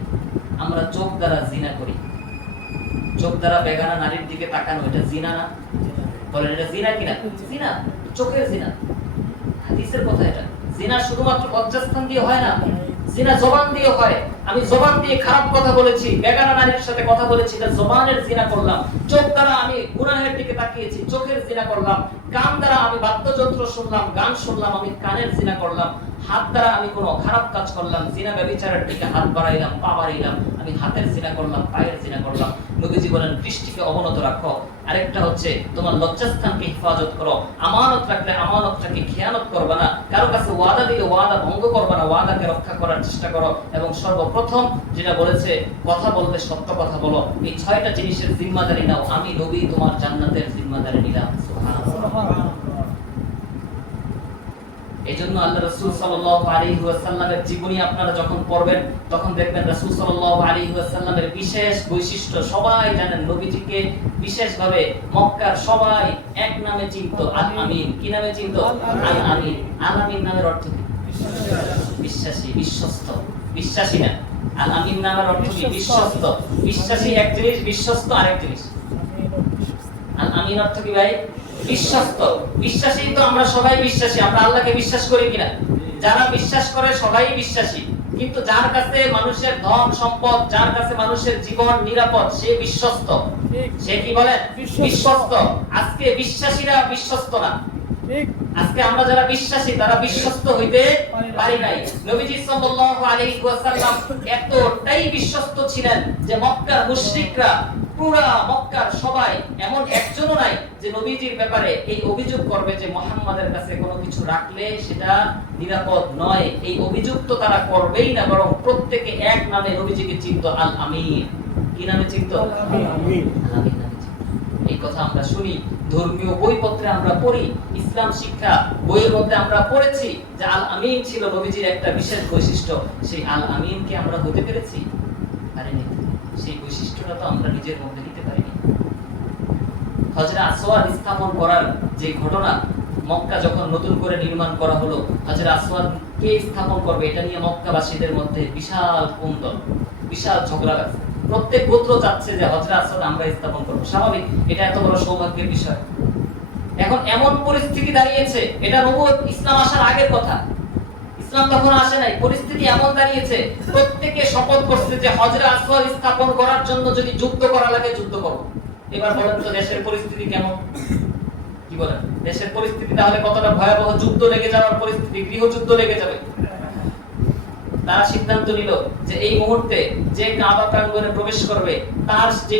আমরা চোখ দ্বারা জিনা করি। চোখ দ্বারা বেগানা নারীর দিকে তাকানো, এটা জিনা না? বলেন এটা জিনা কিনা? জিনা, চোখের জিনা। হাদিসের কথা এটা। জিনা শুধুমাত্র লজ্জাস্থান দিয়ে হয় না, জিনা জবান দিয়ে হয়। আমি জবান দিয়ে খারাপ কথা বলেছি, বেগানা নারীর সাথে কথা বলেছি, এটা জবানের জিনা করলাম। চোখ দ্বারা আমি গুনাহের দিকে তাকিয়েছি, চোখের জিনা করলাম। কান দ্বারা আমি বাদ্যযন্ত্র শুনলাম, গান শুনলাম, আমি কানের জিনা করলাম। হাত দ্বারা আমি কোনো খারাপ কাজ করলাম, জিনা ব্যভিচারের দিকে হাত বাড়াইলাম, পা বাড়াইলাম, আমি হাতের জিনা করলাম, পায়ের জিনা করলাম। নবীজি বলেন, দৃষ্টিকে অবনত রাখো। আরেকটা হচ্ছে তোমার লজ্জাস্থানকে হেফাজত করো। আমানত রাখলে আমানতটাকে খেয়ানত করবে না। কারো কাছে ওয়াদা দিলে ওয়াদা ভঙ্গ করবে না, ওয়াদাকে রক্ষা করার চেষ্টা করো। এবং সর্বপ্রথম যেটা বলেছে, কথা বলতে সত্য কথা বলো। এই 6টা জিনিসের জিম্মাদারি নাও, আমি নবী তোমার জান্নাতের জিম্মাদারি নিলাম। সুবহানাল্লাহ। এজন্য আল্লাহ রাসূল সাল্লাল্লাহু আলাইহি ওয়াসাল্লামের জীবনী আপনারা যখন পড়বেন, তখন দেখবেন রাসূল সাল্লাল্লাহু আলাইহি ওয়াসাল্লামের বিশেষ বৈশিষ্ট্য সবাই জানেন। নবীজিকে বিশেষভাবে মক্কার সবাই এক নামে চিনতো, আল আমিন। কি নামে চিনতো? আল আমিন। আল আমিন নামের অর্থ কি? বিশ্বাসী, বিশ্বস্ত। বিশ্বাসী না, আল আমিন নামের অর্থ কি? বিশ্বস্ত। বিশ্বাসী এক জিনিস, বিশ্বস্ত আরেক জিনিস। আল আমিন অর্থ কি ভাই? বিশ্বস্ত। বিশ্বাসী তো আমরা সবাই বিশ্বাসী। আমরা আল্লাহকে বিশ্বাস করি কিনা? যারা বিশ্বাস করে সবাই বিশ্বাসী, কিন্তু যার কাছে মানুষের ধন সম্পদ, যার কাছে মানুষের জীবন নিরাপদ, সে বিশ্বস্ত। সে কি বলে? বিশ্বস্ত। আজকে বিশ্বাসীরা বিশ্বস্ত না। আজকে আমরা যারা বিশ্বাসী তারা বিশ্বস্ত হইতে পারি নাই। নবীজি সাল্লাল্লাহু আলাইহি ওয়াসাল্লাম এতটাই বিশ্বস্ত ছিলেন যে মক্কার মুশরিকরা, পুরা মক্কার সবাই, এমন একজনও নাই যে নবীজির ব্যাপারে এই অভিযোগ করবে যে মুহাম্মাদের কাছে কোনো কিছু রাখলে সেটা নিরাপদ নয়। এই অভিযোগ তো তারা করবেই না, বরং প্রত্যেকে এক নামে নবীজিকে চিনত, আল আমিন। কি নামে চিনত? আল আমিন। আল আমিন নামে চিনত। এই কথা আমরা শুনি, ধর্মীয় বইপত্রে আমরা পড়ি, ইসলাম শিক্ষা বইয়ের মধ্যে আমরা পড়েছি যে আল আমিন ছিল নবীজির একটা বিশেষ বৈশিষ্ট্য। সেই আল আমিনকে আমরা হতে পেরেছি? পারিনি। সেই বৈশিষ্ট্যটা তো আমরা নিজের মধ্যে নিতে পারিনি। হযরত আসওয়াদ স্থাপন করার যে ঘটনা, মক্কা যখন নতুন করে নির্মাণ করা হলো, হযরত আসওয়াদ কে স্থাপন করবে এটা নিয়ে মক্কাবাসীদের মধ্যে বিশাল কুন্দল, বিশাল ঝগড়া লাগছে। প্রত্যেক গোত্র চাচ্ছে যে হযরত আসওয়াদ আমরা স্থাপন করব। স্বাভাবিক, এটা এত বড় সৌভাগ্যের বিষয়। এখন এমন পরিস্থিতি দাঁড়িয়েছে, এটা নবুয়ত ইসলাম আসার আগের কথা, ইসলাম তখন আসে নাই। পরিস্থিতি এমন দাঁড়িয়েছে, প্রত্যেকে শপথ করছে যে হযরত আসওয়াদ স্থাপন করার জন্য যদি যুদ্ধ করা লাগে যুদ্ধ করব। এবার বলেন তো দেশের পরিস্থিতি কেমন? কি বলেন, দেশের পরিস্থিতি তাহলে কতটা ভয়াবহ? যুদ্ধ লেগে যাওয়ার পরিস্থিতি, গৃহযুদ্ধ লেগে যাবে। তারা সিদ্ধান্ত নিল যে এই মুহূর্তে যে কাবা প্রাঙ্গণে প্রবেশ করবে তার যে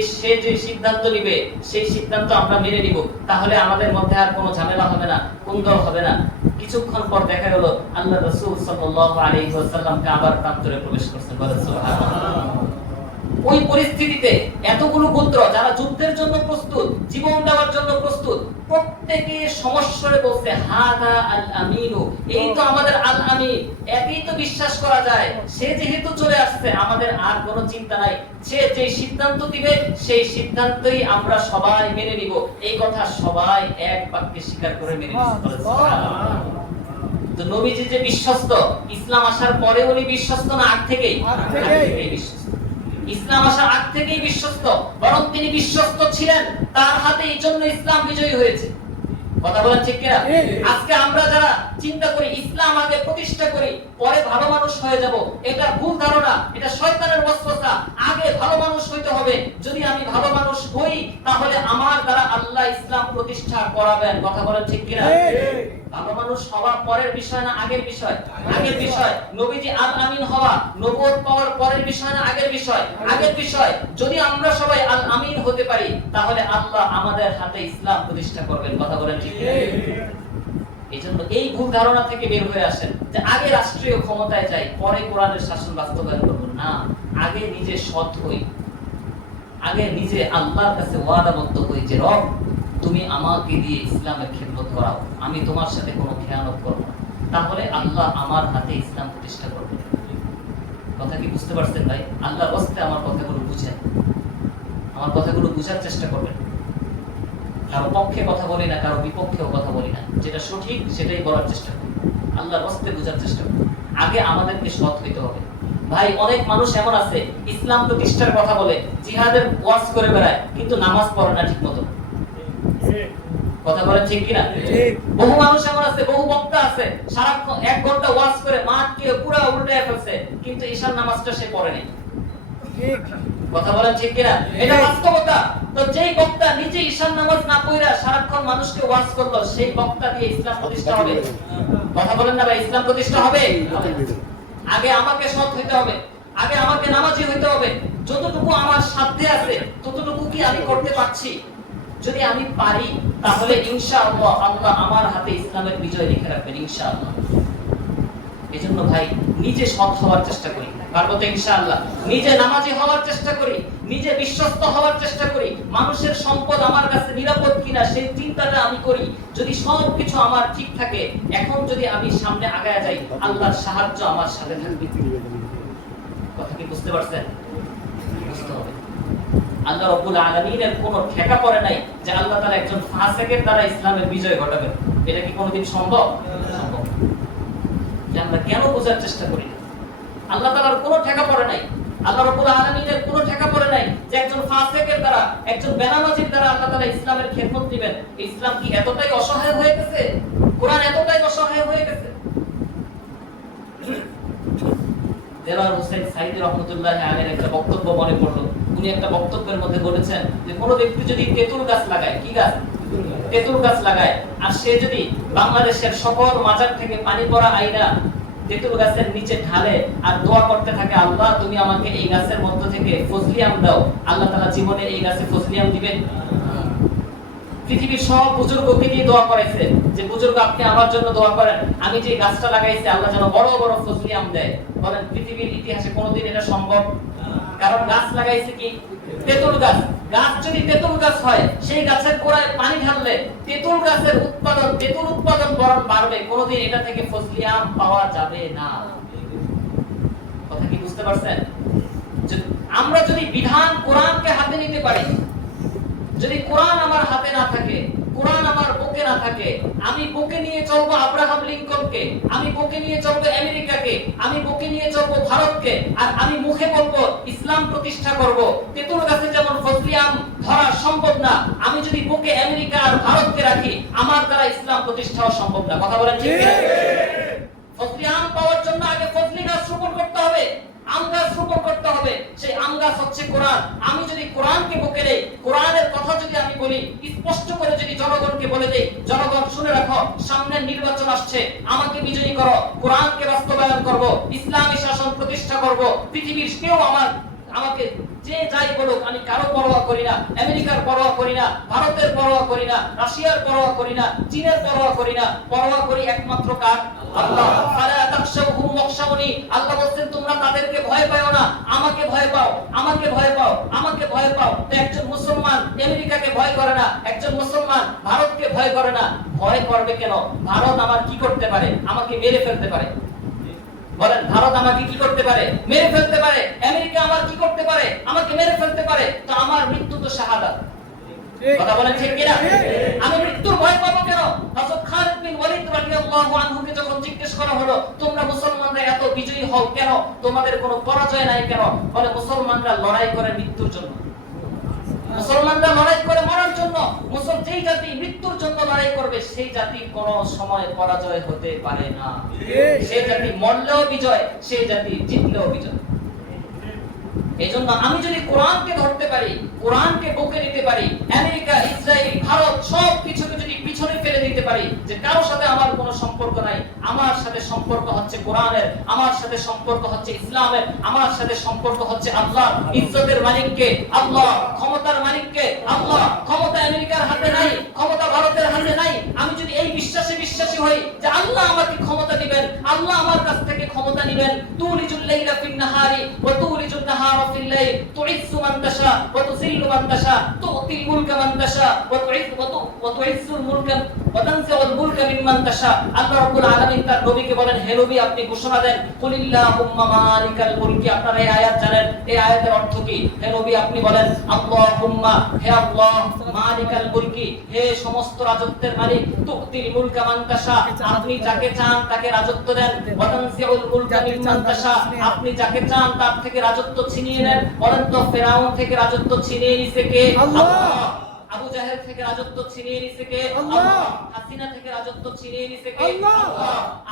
সিদ্ধান্ত নিবে সেই সিদ্ধান্ত আমরা মেনে নিব, তাহলে আমাদের মধ্যে আর কোনো ঝামেলা হবে না, কুন্দল হবে না। কিছুক্ষণ পর দেখা গেল আল্লাহ রাসূল সাল্লাল্লাহু আলাইহি ওয়াসাল্লাম কাবার প্রান্তরে প্রবেশ করছেন। বলেন সুবহানাল্লাহ। ওই পরিস্থিতিতে এতগুলো গোত্র যারা যুদ্ধের জন্য প্রস্তুত, জীবন দেওয়ার জন্য প্রস্তুত, প্রত্যেকে সমস্যায় বলছে হাদা আল আমিনু, এই তো আমাদের আল আমিন, একেই তো বিশ্বাস করা যায়। সে যেহেতু চলে আসছে আমাদের আর কোনো চিন্তা নাই, সে যে সিদ্ধান্ত দিবে সেই সিদ্ধান্তই আমরা সবাই মেনে নিব। এই কথা সবাই এক বাক্যে স্বীকার করে মেনে নিচ্ছে। সুবহানাল্লাহ। তো নবীজি যে বিশ্বস্ত, ইসলাম আসার পরে উনি বিশ্বস্ত না আগ থেকেই? আগ থেকেই বিশ্বস্ত। ইসলাম আসার আগ থেকেই বিশ্বস্ত, বরং তিনি বিশ্বস্ত ছিলেন, তার হাতে এই জন্য ইসলাম বিজয়ী হয়েছে। কথা বলেন ঠিক কিনা? আজকে আমরা যারা চিন্তা করি ইসলাম আগে প্রতিষ্ঠা করি পরে ভালো মানুষ হয়ে যাব, এটা ভুল ধারণা, এটা শয়তানের ওয়াসওয়াসা। আগে ভালো মানুষ হইতে হবে, যদি আমি ভালো মানুষ হই তাহলে আমার দ্বারা আল্লাহ ইসলাম প্রতিষ্ঠা করাবেন। কথা বলেন ঠিক কিনা? ভালো মানুষ হওয়া পরের বিষয় না আগের বিষয়? আগের বিষয়। নবীজি আল আমিন হওয়া নবুয়ত পাওয়ার পরের বিষয় না আগের বিষয়? আগের বিষয়। যদি আমরা সবাই আল আমিন হতে পারি তাহলে আল্লাহ আমাদের হাতে ইসলাম প্রতিষ্ঠা করবেন। কথা বলেন ঠিক কিনা? এইজন্য এই ভুল ধারণা থেকে বের হয়ে আসেন যে আগে রাষ্ট্রীয় ক্ষমতায় যাই পরে কোরআনের শাসন বাস্তবায়ন করব না। আগে নিজে সৎ হই, আগে নিজে আল্লাহর কাছে ওয়াদাবদ্ধ হই যে রব তুমি আমাকে দিয়ে ইসলামের খেদমত করাও, আমি তোমার সাথে কোনো খেয়ানত করব না, তাহলে আল্লাহ আমার হাতে ইসলাম প্রতিষ্ঠা করবে। কথা কি বুঝতে পারছেন ভাই? আল্লাহর ওয়াস্তে আমার কথাগুলো বুঝেন, আমার কথাগুলো বুঝার চেষ্টা করবেন। কারো পক্ষে কথা বলি না, কারো বিপক্ষেও কথা বলি না, যেটা সঠিক সেটাই বলার চেষ্টা করি, আল্লাহর ওয়াস্তে বোঝার চেষ্টা করি। আগে আমাদেরকে সৎ হইতে হবে। ভাই অনেক মানুষ এমন আছে ইসলাম প্রতিষ্ঠার কথা বলে, জিহাদের ওয়াজ করে বেড়ায়, কিন্তু নামাজ পড়ে না ঠিক মতো। কথা বলেন ঠিক কিনা? বহু মানুষ এমন আছে, বহু বক্তা আছে, সারাক্ষণ 1 ঘন্টা ওয়াজ করে মাঠকে পুরো উল্টায় ফেলছে, কিন্তু ঈশার নামাজটা সে পড়েনি। কথা বলেন ঠিক কিনা? এটা বাস্তবতা। তো যেই বক্তা নিজে ঈশার নামাজ না পড়া সারাক্ষণ মানুষকে ওয়াজ করলো, সেই বক্তা দিয়ে ইসলাম প্রতিষ্ঠা হবে? কথা বলেন না ভাই, ইসলাম প্রতিষ্ঠা হবে? আগে আমাকে সৎ হইতে হবে, আগে আমাকে নামাজি হইতে হবে। যতটুকু আমার সাধ্যে আছে ততটুকু কি আমি করতে পারছি? যদি আমি পারি তাহলে ইনশাআল্লাহ আল্লাহ আমার হাতে ইসলামের বিজয় লিখে রাখবেন ইনশাআল্লাহ। এজন্য ভাই নিজে সৎ হওয়ার চেষ্টা করি, পারবো তো ইনশাআল্লাহ। নিজে নামাজি হওয়ার চেষ্টা করি, নিজে বিশ্বস্ত হওয়ার চেষ্টা করি, মানুষের সম্পদ আমার কাছে নিরাপদ কিনা সেই চিন্তাটা আমি করি। যদি সব কিছু আমার ঠিক থাকে, এখন যদি আমি সামনে আগায় যাই আল্লাহর সাহায্য আমার সাথে থাকবে। কথা কি বুঝতে পারছেন? বুঝতে হবে। আল্লাহ রাব্বুল আলামিনের কোনো ঠেকা পড়ে নাই যে আল্লাহ তাআলা একজন ফাসিকের দ্বারা ইসলামের বিজয় ঘটাবেন। এটা কি কোনোদিন সম্ভব? সম্ভব। যে আমরা কেন বোঝার চেষ্টা করি না? আল্লাহ তাআলার কোনো ঠেকা পড়ে নাই, আল্লাহ রাব্বুল আলামিনের কোনো ঠেকা পড়ে নাই যে একজন ফাসিকের দ্বারা, একজন বেনামাজির দ্বারা আল্লাহ তাআলা ইসলামের খেদমত দিবেন। ইসলাম কি এতটাই অসহায় হয়ে গেছে? কোরআন এতটাই অসহায় হয়ে গেছে? দেওয়ার হোসেন সাইদি রহমতুল্লাহ আলাইহির একটা বক্তব্য মনে পড়লো। উনি একটা বক্তব্যের মধ্যে বলেছেন যে কোন ব্যক্তি যদি তেঁতুল গাছ লাগায়, কি গাছ? তেঁতুল গাছ লাগায়, আর সে যদি বাংলাদেশের সকল মাজার থেকে পানি পড়া আইনা তেঁতুল গাছের নিচে ঢালে আর দোয়া করতে থাকে, আল্লাহ তুমি আমাকে এই গাছের মধ্য থেকে ফজলি আম দাও, আল্লাহ তাআলা জীবনে এই গাছে ফজলি আম দিবেন। পৃথিবীর সব বুজুর্গকে নিয়ে দোয়া করাইছে যে বুজুর্গ আপনি আমার জন্য দোয়া করেন, আমি যে গাছটা লাগাইছি আল্লাহ যেন বড় বড় ফজলি আম দেয়। বলেন পৃথিবীর ইতিহাসে কোনোদিন এটা সম্ভব? কারণ গাছ লাগাইছে কি? তেঁতুল গাছ। গাছ যদি তেঁতুল গাছ হয়, সেই গাছের গোড়ায় পানি ঢাললে তেঁতুল গাছের উৎপাদন, তেঁতুল উৎপাদন বরং বাড়বে, কোনোদিন এটা থেকে ফজলি আম পাওয়া যাবে না। কথা কি বুঝতে পারছেন? আমরা যদি বিধান কোরআনকে হাতে নিতে পারি, যদি কোরআন আমার হাতে না থাকে, কোরআন আমার বুকে না থাকে, আমি বুকে নিয়ে চলবো আব্রাহাম লিঙ্কনকে, আমি বুকে নিয়ে চলবো আমেরিকাকে, আমি বুকে নিয়ে চলবো ভারতকে, আর আমি মুখে বলবো ইসলাম প্রতিষ্ঠা করব। তেঁতুল গাছে যেমন ফজলি আম ধরা সম্ভব না, আমি যদি বুকে আমেরিকা আর ভারতকে রাখি, আমার দ্বারা ইসলাম প্রতিষ্ঠাও সম্ভব না। কথা বলেন ঠিক কিনা? ফজলি আম পাওয়ার জন্য আগে ফজলি গাছ রোপণ করতে হবে, আম গাছ রোপণ করতে হবে। সেই আম গাছ হচ্ছে কোরআন। আমি যদি কোরআনকে বুকে নেই, কোরআনের কথা যদি আমি বলি, স্পষ্ট করে যদি জনগণকে বলে দেই, জনগণ শুনে রাখো, সামনের নির্বাচন আসছে, আমাকে বিজয়ী করো, কোরআনকে বাস্তবায়ন করব, ইসলামী শাসন প্রতিষ্ঠা করব, পৃথিবীর কেউ আমাকে যে যাই বলুক, আমি কারো পরোয়া করি না, আমেরিকার পরোয়া করি না, ভারতের পরোয়া করি না, রাশিয়ার পরোয়া করি না, চীনের পরোয়া করি না, পরোয়া করি একমাত্র কার? আল্লাহ। ফালা তাখশাউহুম ওয়াখশাউনি, আল্লাহ বলেন তোমরা তাদেরকে ভয় পাও না, আমাকে ভয় পাও, আমাকে ভয় পাও, আমাকে ভয় পাও। তো একজন মুসলমান আমেরিকাকে ভয় করে না, একজন মুসলমান ভারতকে ভয় করে না। ভয় করবে কেন? ভারত আমার কি করতে পারে? আমাকে মেরে ফেলতে পারে। বলেন, ভারত আমাকে কি করতে পারে? মেরে ফেলতে পারে। আমেরিকা আমার কি করতে পারে? আমাকে মেরে ফেলতে পারে। তো আমার মৃত্যু তো শাহাদাত। কথা বলেন ঠিক কিনা? আমি মৃত্যুর ভয় পাবো কেন? হযরত খালিদ বিন ওয়ালিদ রাদিয়াল্লাহু আনহুকে যখন জিজ্ঞেস করা হলো, তোমরা মুসলমানরা এত বিজয়ী হও কেন? তোমাদের কোনো পরাজয় নাই কেন? বলে, মুসলমানরা লড়াই করে মৃত্যুর জন্য, মুসলমানরা লড়াই করে মরার জন্য। যেই জাতি মৃত্যুর জন্য লড়াই করবে, সেই জাতি কোনো সময় পরাজয় হতে পারে না। সেই জাতি মরলেও বিজয়, সেই জাতি জিতলেও বিজয়। এজন্য আমি যদি কোরআনকে ধরতে পারি, কোরআনকে বুকে নিতে পারি, আমেরিকা, ইসরায়েল, ভারত সব কিছুকে যদি পিছনে ফেলে দিতে পারি, যে কারোর সাথে আমার কোনো সম্পর্ক নাই, আমার সাথে সম্পর্ক হচ্ছে কোরআনের, আমার সাথে সম্পর্ক হচ্ছে ইসলামের, আমার সাথে সম্পর্ক হচ্ছে আল্লাহ। ইজ্জতের মালিককে আল্লাহ, ক্ষমতার মালিককে আল্লাহ। ক্ষমতা আমেরিকার হাতে নাই, ক্ষমতা ভারতের হাতে নাই। আমি যদি এই বিশ্বাসী হই যে আল্লাহ আমাকে ক্ষমতা দিবেন, আল্লাহ আমার কাছ থেকে ক্ষমতা নিবেন, তুলিজুল লাইলা ফিন নাহারি ওয়া তুলিজুন নাহারা ফিল লাইল, তুইজ্জু মান তাশা ওয়া তুযিল্লু মান তাশা, তুতিল মুলকা মান তাশা ওয়া তুইজ্জুল মুলকা ওয়া তানজিউল মুলকা মিম্মান তাশা। আল্লাহ রাব্বুল আলামিন তার নবীকে বলেন, হে নবী আপনি ঘোষণা দেন, কুলিল্লাহুম্মা মালিকাল মুলকি। আপনারা এই আয়াত জানেন, এই আয়াতের অর্থ কি? হে নবী আপনি বলেন, আল্লাহুম্মা, হে আল্লাহ, মালিকাল মুলকি, হে সমস্ত রাজত্বের মালিক, তুতিল মুলকা মান তাশা, আপনি যাকে চান তাকে রাজত্ব দেন, ওয়া তানজিউল মুলকা মিম্মান তাশা, আপনি যাকে চান তার থেকে রাজত্ব ছিনিয়ে নেন। বলেন তো, ফেরাউন থেকে রাজত্ব ছিনিয়ে নিছে কে? আল্লাহ। আবু জাহেল থেকে রাজত্ব ছিনিয়ে নিছে কে? আল্লাহ। হাসিনা থেকে রাজত্ব ছিনিয়ে নিছে কে? আল্লাহ।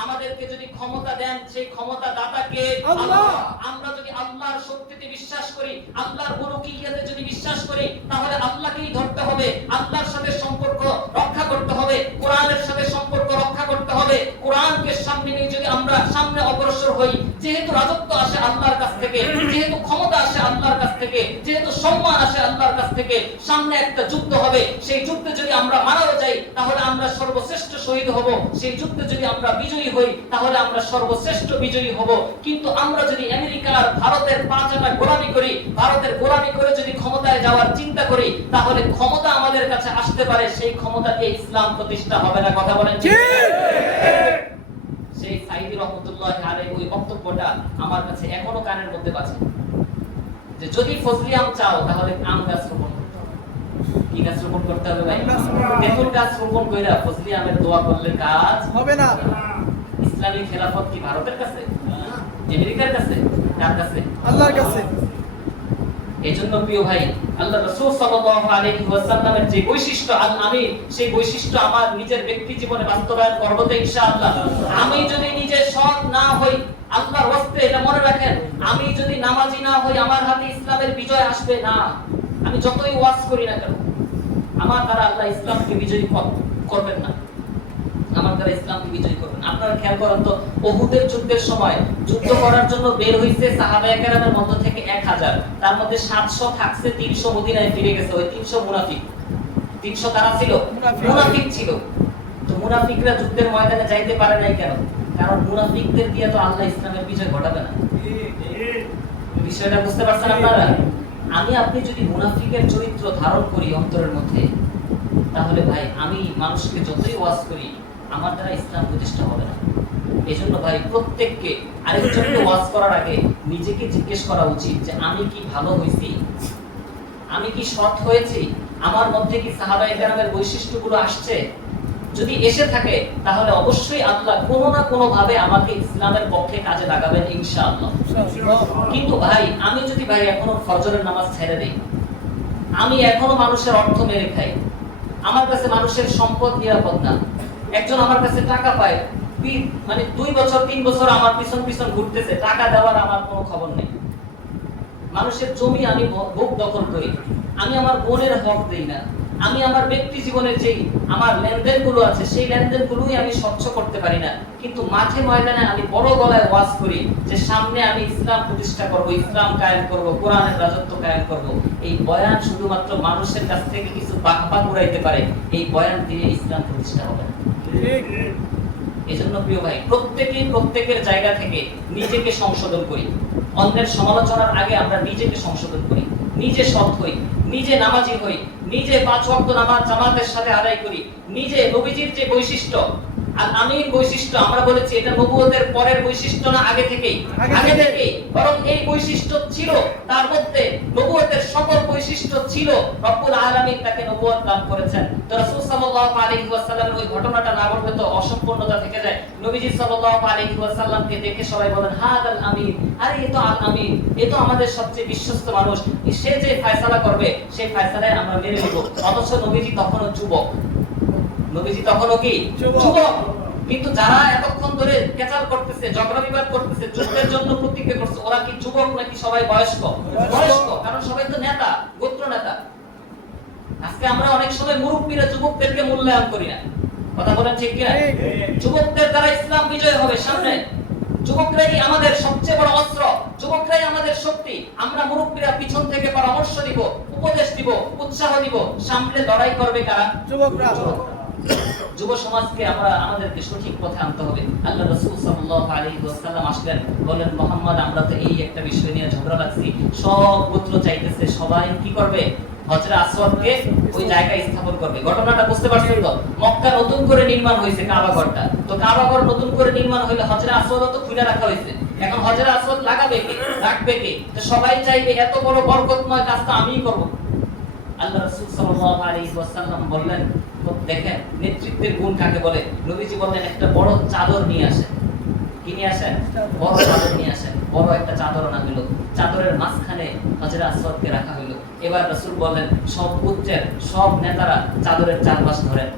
আমাদেরকে যদি ক্ষমতা দেন, সেই ক্ষমতা দাতা কে? আল্লাহ। আমরা যদি আল্লাহর শক্তিতে বিশ্বাস করি, আল্লাহর উলুহিয়াতে যদি বিশ্বাস করি, তাহলে আল্লাহকেই ধরতে হবে, আল্লাহর সাথে সম্পর্ক রক্ষা করতে হবে, কোরআনের সাথে সম্পর্ক রক্ষা করতে হবে। কোরআনকে সামনে নিয়ে যদি আমরা সামনে অগ্রসর হই, যেহেতু রাজত্ব আসে আল্লাহর কাছ থেকে, যেহেতু ক্ষমতা আসে আল্লাহর কাছ থেকে, যেহেতু সম্মান আসে আল্লাহর কাছ থেকে, সামনে একটা যুদ্ধ হবে। সেই যুদ্ধে যদি আমরা মারাও যাই, তাহলে আমরা সর্বশ্রেষ্ঠ শহীদ হব। সেই যুদ্ধে যদি আমরা বিজয়ী হই, তাহলে আমরা সর্বশ্রেষ্ঠ বিজয়ী হব। কিন্তু আমরা যদি আমেরিকা আর ভারতের পাঁচাটা গোলামি করি, ভারতের গোলামি করে যদি ক্ষমতায় যাওয়ার চিন্তা করি, তাহলে ক্ষমতা আমাদের কাছে আসতে পারে, সেই ক্ষমতা দিয়ে ইসলাম প্রতিষ্ঠা হবে না। কথা বলেন ঠিক? সেই সাইদি রহমাতুল্লাহি আলাইহি ওই বক্তব্যটা আমার কাছে এখনো কানের মধ্যে বাজে, যে যদি ফজলি আম চাও তাহলে আম গাছ রোপণ করতে হবে। কি গাছ রোপণ করতে হবে ভাই? তেঁতুল গাছ রোপণ কইরা ফজলি আমের দোয়া করলে কাজ হবে না। ইসলামী খেলাফত কি ভারতের কাছে, আমেরিকার কাছে, কার কাছে? আল্লাহর কাছে। এজন্য প্রিয় ভাই, আল্লাহ রাসূল সাল্লাল্লাহু আলাইহি ওয়াসাল্লামের যে বৈশিষ্ট্য আমি সেই বৈশিষ্ট্য আমার নিজের ব্যক্তি জীবনে বাস্তবায়ন করব তো ইনশাআল্লাহ। আমি যদি নিজে সৎ না হই, আল্লাহর ওয়াস্তে এটা মনে রাখেন, আমি যদি নামাজি না হই, আমার হাতে ইসলামের বিজয় আসবে না। আমি যতই ওয়াজ করি না কেন, আমার দ্বারা আল্লাহ ইসলামকে বিজয়ী করবেন না, আমার দ্বারা ইসলামকে বিজয়ী করবেন। আপনারা খেয়াল করেন তো, উহুদের যুদ্ধের সময় যুদ্ধ করার জন্য বের হইছে সাহাবায়ে কেরামের মধ্য থেকে 1000, তার মধ্যে 700 থাকছে, 300 মদিনায় ফিরে গেছে। ওই 300 মুনাফিক, 300 তারা ছিল মুনাফিক ছিল। তো মুনাফিকরা যুদ্ধের ময়দানে যাইতে পারে নাই কেন? কারণ মুনাফিকদের দিয়ে তো আল্লাহ ইসলামের বিজয় ঘটাবে না। বিষয়টা বুঝতে পারছেন আপনারা? আমি আপনি যদি মুনাফিকের চরিত্র ধারণ করি অন্তরের মধ্যে, তাহলে ভাই আমি মানুষকে যতই ওয়াজ করি, আমার দ্বারা ইসলাম প্রতিষ্ঠা হবে না। এজন্য ভাই প্রত্যেককে আরেকজনকে ওয়াজ করার আগে নিজেকে জিজ্ঞেস করা উচিত যে আমি কি ভালো হয়েছি, আমি কি সৎ হয়েছি, আমার মধ্যে কি সাহাবায়ে কেরামের বৈশিষ্ট্যগুলো আসছে। যদি এসে থাকে তাহলে অবশ্যই আল্লাহ কোনো না কোনো ভাবে আমাকে ইসলামের পক্ষে কাজে লাগাবেন ইনশাআল্লাহ। কিন্তু ভাই আমি যদি ভাই এখনো ফজরের নামাজ ছেড়ে দেই, আমি এখনো মানুষের অর্থ মেরে খাই, আমার কাছে মানুষের সম্পদ নিরাপদ না, একজন আমার কাছে টাকা পায়, মানে 2 বছর 3 বছর আমার পিছন পিছন ঘুরতেছে, টাকা দেওয়ার আমার কোনো খবর নেই, মানুষের জমি আমি ভোগ দখল করি, আমি আমার বোনের হক দেই না, আমি আমার ব্যক্তি জীবনের যেই আমার লেনদেনগুলো আছে সেই লেনদেনগুলোই আমি স্বচ্ছ করতে পারি না, কিন্তু মাঠে ময়দানে আমি বড় গলায় ওয়াজ করি যে সামনে আমি ইসলাম প্রতিষ্ঠা করব, ইসলাম কায়েম করব, কোরআনের রাজত্ব কায়েম করব। এই বয়ান শুধুমাত্র মানুষের কাছ থেকে কিছু বাহবা কুড়াইতে পারে, এই বয়ান দিয়ে ইসলাম প্রতিষ্ঠা হবে না। এজন্য প্রিয় ভাই প্রত্যেকেই প্রত্যেকের জায়গা থেকে নিজেকে সংশোধন করি, অন্যের সমালোচনার আগে আমরা নিজেকে সংশোধন করি, নিজে সৎ হই, নিজে নামাজি হই, নিজে 5 ওয়াক্ত নামাজ জামাতের সাথে আদায় করি, নিজে নবীজির যে বৈশিষ্ট্য আর আমির বৈশিষ্ট্য আমরা বলেছি এটা নবুয়তের পরের বৈশিষ্ট্য না, আগে থেকেই বরং এই বৈশিষ্ট্য ছিল, তার মধ্যে নবুয়তের সকল বৈশিষ্ট্য ছিল, রব্বুল আলামিন তাকে নবুয়ত দান করেছেন। তো রাসূল সাল্লাল্লাহু আলাইহি ওয়াসাল্লামের ওই ঘটনাটা না বললে তো অসম্পূর্ণতা থেকে যায়। নবীজি সাল্লাল্লাহু আলাইহি ওয়াসাল্লামকে দেখে সবাই বলেন হাদাল আমিন, আরে এ তো আল আমিন, এ তো আমাদের সবচেয়ে বিশ্বস্ত মানুষ, সে যে ফয়সালা করবে সেই ফয়সালায় আমরা মেনে নেব। অথচ নবীজি তখনও যুবক, নবীজি তখনও কি যুবক, কিন্তু যারা এতক্ষণ ধরে কেচাল করতেছে, ঝগড়া বিবাদ করতেছে, যুদ্ধের জন্য প্রতিজ্ঞা করছে, ওরা কি যুবক নাকি সবাই বয়স্ক? বয়স্ক, কারণ সবাই তো নেতা, গোত্র নেতা। আজকে আমরা অনেক সময় মুরব্বীরা যুবকদেরকে মূল্যায়ন করি না, কথা বলেন ঠিক কিনা? যুবকদের দ্বারা ইসলাম বিজয় হবে সামনে, যুবকরাই আমাদের সবচেয়ে বড় অস্ত্র, যুবকরাই আমাদের শক্তি। আমরা মুরব্বীরা পিছন থেকে পরামর্শ দিব, উপদেশ দিব, উৎসাহ দিব, সামনে লড়াই করবে কারা? যুবকরা। যুব সমাজকে আমরা আমাদেরকে সঠিক পথে আনতে হবে। আল্লাহ রাসূল সাল্লাল্লাহু আলাইহি ওয়াসাল্লাম আসলেন, বলেন মুহাম্মদ আমরা তো এই একটা বিষয় নিয়ে ঝগড়া লাগছি, সব গোত্র চাইতেছে সবাই কি করবে? হজরে আসওয়াদকে ওই জায়গায় স্থাপন করবে। ঘটনাটা বুঝতে পারছেন তো? মক্কা নতুন করে নির্মাণ হয়েছে কাবা ঘরটা, তো কাবা ঘর নতুন করে নির্মাণ হইলে হজরে আসওয়াদও তো খুলে রাখা হয়েছে, এখন হজরে আসওয়াদ লাগাবে কি, রাখবে কি? তো সবাই চাইবে এত বড় বরকতময় কাজটা আমিই করব। আল্লাহ রাসূল সাল্লাল্লাহু আলাইহি ওয়াসাল্লাম বললেন, দেখেন নেতৃত্বের গুণ কাকে বলে। নবীজি বললেন একটা বড় চাদর নিয়ে আসেন। কি নিয়ে আসেন? বড় চাদর নিয়ে আসেন। বড় একটা চাদর আনা হলো, চাদরের মাঝখানে হজরে আসওয়াদকে রাখা হলো। এবার রাসূল বললেন সব গোত্রের সব নেতারা চাদরের চারপাশ ধরেন।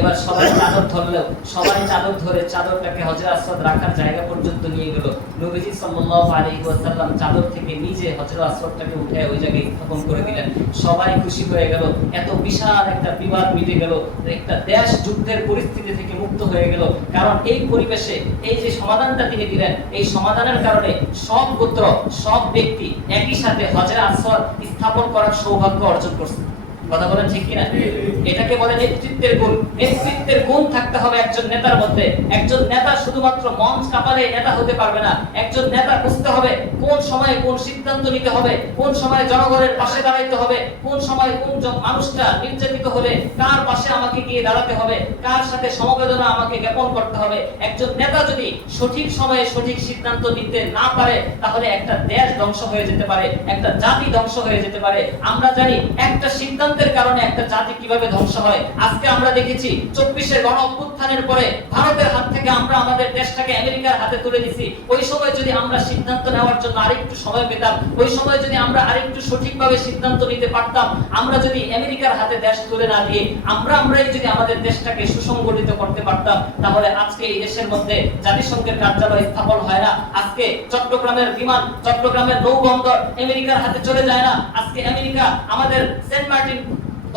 এবার সবাই চাদর ধরলো, সবাই চাদর ধরে চাদরটাকে হজরে আসওয়াদ রাখার জায়গা পর্যন্ত নিয়ে গেল। নবীজি সাল্লাল্লাহু আলাইহি ওয়াসাল্লাম চাদর থেকে নিজে হজরে আসওয়াদটাকে উঠে ওই জায়গায় স্থাপন করে দিলেন। সবাই খুশি হয়ে গেল, এত বিশাল একটা বিবাদ মিটে গেল, একটা দেশ যুদ্ধের পরিস্থিতি থেকে মুক্ত হয়ে গেল। কারণ এই পরিবেশে এই যে সমাধানটা তিনি দিলেন, এই সমাধানের কারণে সব গোত্র সব ব্যক্তি একই সাথে হজরে আসওয়াদ স্থাপন করার সৌভাগ্য অর্জন করছে। কথা বলেন ঠিক কিনা? এটাকে বলে নেতৃত্বের গুণ। নেতৃত্বের গুণ থাকতে হবে একজন নেতার মধ্যে। একজন নেতা শুধুমাত্র মঞ্চ কাঁপালে নেতা হতে পারবে না। একজন নেতা বুঝতে হবে কোন সময়ে কোন সিদ্ধান্ত নিতে হবে, কোন সময়ে জনগণের পাশে দাঁড়াইতে হবে, কোন সময়ে কোন মানুষটা নির্যাতিত হলে কার পাশে আমাকে গিয়ে দাঁড়াতে হবে, কার সাথে সমবেদনা আমাকে জ্ঞাপন করতে হবে। একজন নেতা যদি সঠিক সময়ে সঠিক সিদ্ধান্ত নিতে না পারে তাহলে একটা দেশ ধ্বংস হয়ে যেতে পারে, একটা জাতি ধ্বংস হয়ে যেতে পারে। আমরা জানি একটা সিদ্ধান্ত কারণে একটা জাতি কিভাবে ধ্বংস হয়। আজকে আমরা দেখেছি 24 গণ অভ্যুত্থানের পরে ভারতের হাত থেকে আমরা আমাদের দেশটাকে আমেরিকার হাতে তুলে দিয়েছি। ওই সময় যদি আমরা সিদ্ধান্ত নেওয়ার জন্য আরেকটু সময় পেতাম, ওই সময় যদি আমরা আরেকটু সঠিকভাবে সিদ্ধান্ত নিতে পারতাম, আমরা যদি আমেরিকার হাতে দেশ তুলে না দিয়ে আমরাই যদি আমাদের দেশটাকে সুসংগঠিত করতে পারতাম, তাহলে আজকে এই দেশের মধ্যে জাতিসংঘের কার্যালয় স্থাপন হয় না। আজকে চট্টগ্রামের বিমান, চট্টগ্রামের নৌবন্দর আমেরিকার হাতে চলে যায় না। আজকে আমেরিকা আমাদের সেন্ট মার্টিন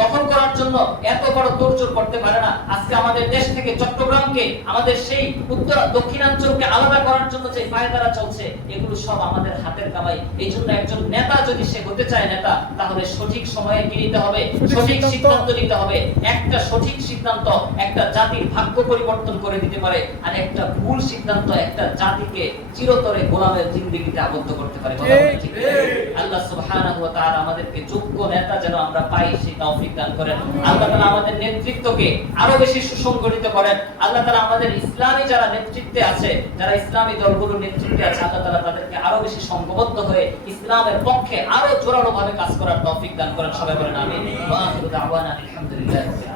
দখল করার জন্য এত বড় তোড়জোড় করতে পারে না। আজকে আমাদের দেশ থেকে চট্টগ্রামকে, আমাদের সেই উত্তর দক্ষিণাঞ্চলকে আলাদা করার জন্য যে ফায়দারা চলছে, এগুলো সব আমাদের হাতের কামাই। এই জন্য একজন নেতা যদি সে হতে চায় নেতা, তাহলে সঠিক সময়ে কি নিতে হবে? সঠিক সিদ্ধান্ত নিতে হবে। একটা সঠিক সিদ্ধান্ত একটা জাতির ভাগ্য পরিবর্তন করে দিতে পারে, আর একটা ভুল সিদ্ধান্ত একটা জাতিকে চিরতরে গোলামের জিন্দেগিতে আবদ্ধ করতে পারে। আল্লাহ সুবহানাহু ওয়া তাআলা আমাদেরকে যোগ্য নেতা যেন আমরা পাই, সেই তৌফিক তৌফিক দান করেন। আল্লাহ তাআলা আমাদের নেতৃত্বকে আরো বেশি সুসংগঠিত করেন। আল্লাহ তাআলা আমাদের ইসলামী যারা নেতৃত্বে আছে, যারা ইসলামী দলগুলোর নেতৃত্বে আছে, আল্লাহ তাআলা তাদেরকে আরো বেশি সংঘবদ্ধ হয়ে ইসলামের পক্ষে আরো জোরালো ভাবে কাজ করার তৌফিক দান করেন। সবাই বলেন আমিন। ওয়া আখিরু দাওয়ানা আলহামদুলিল্লাহি।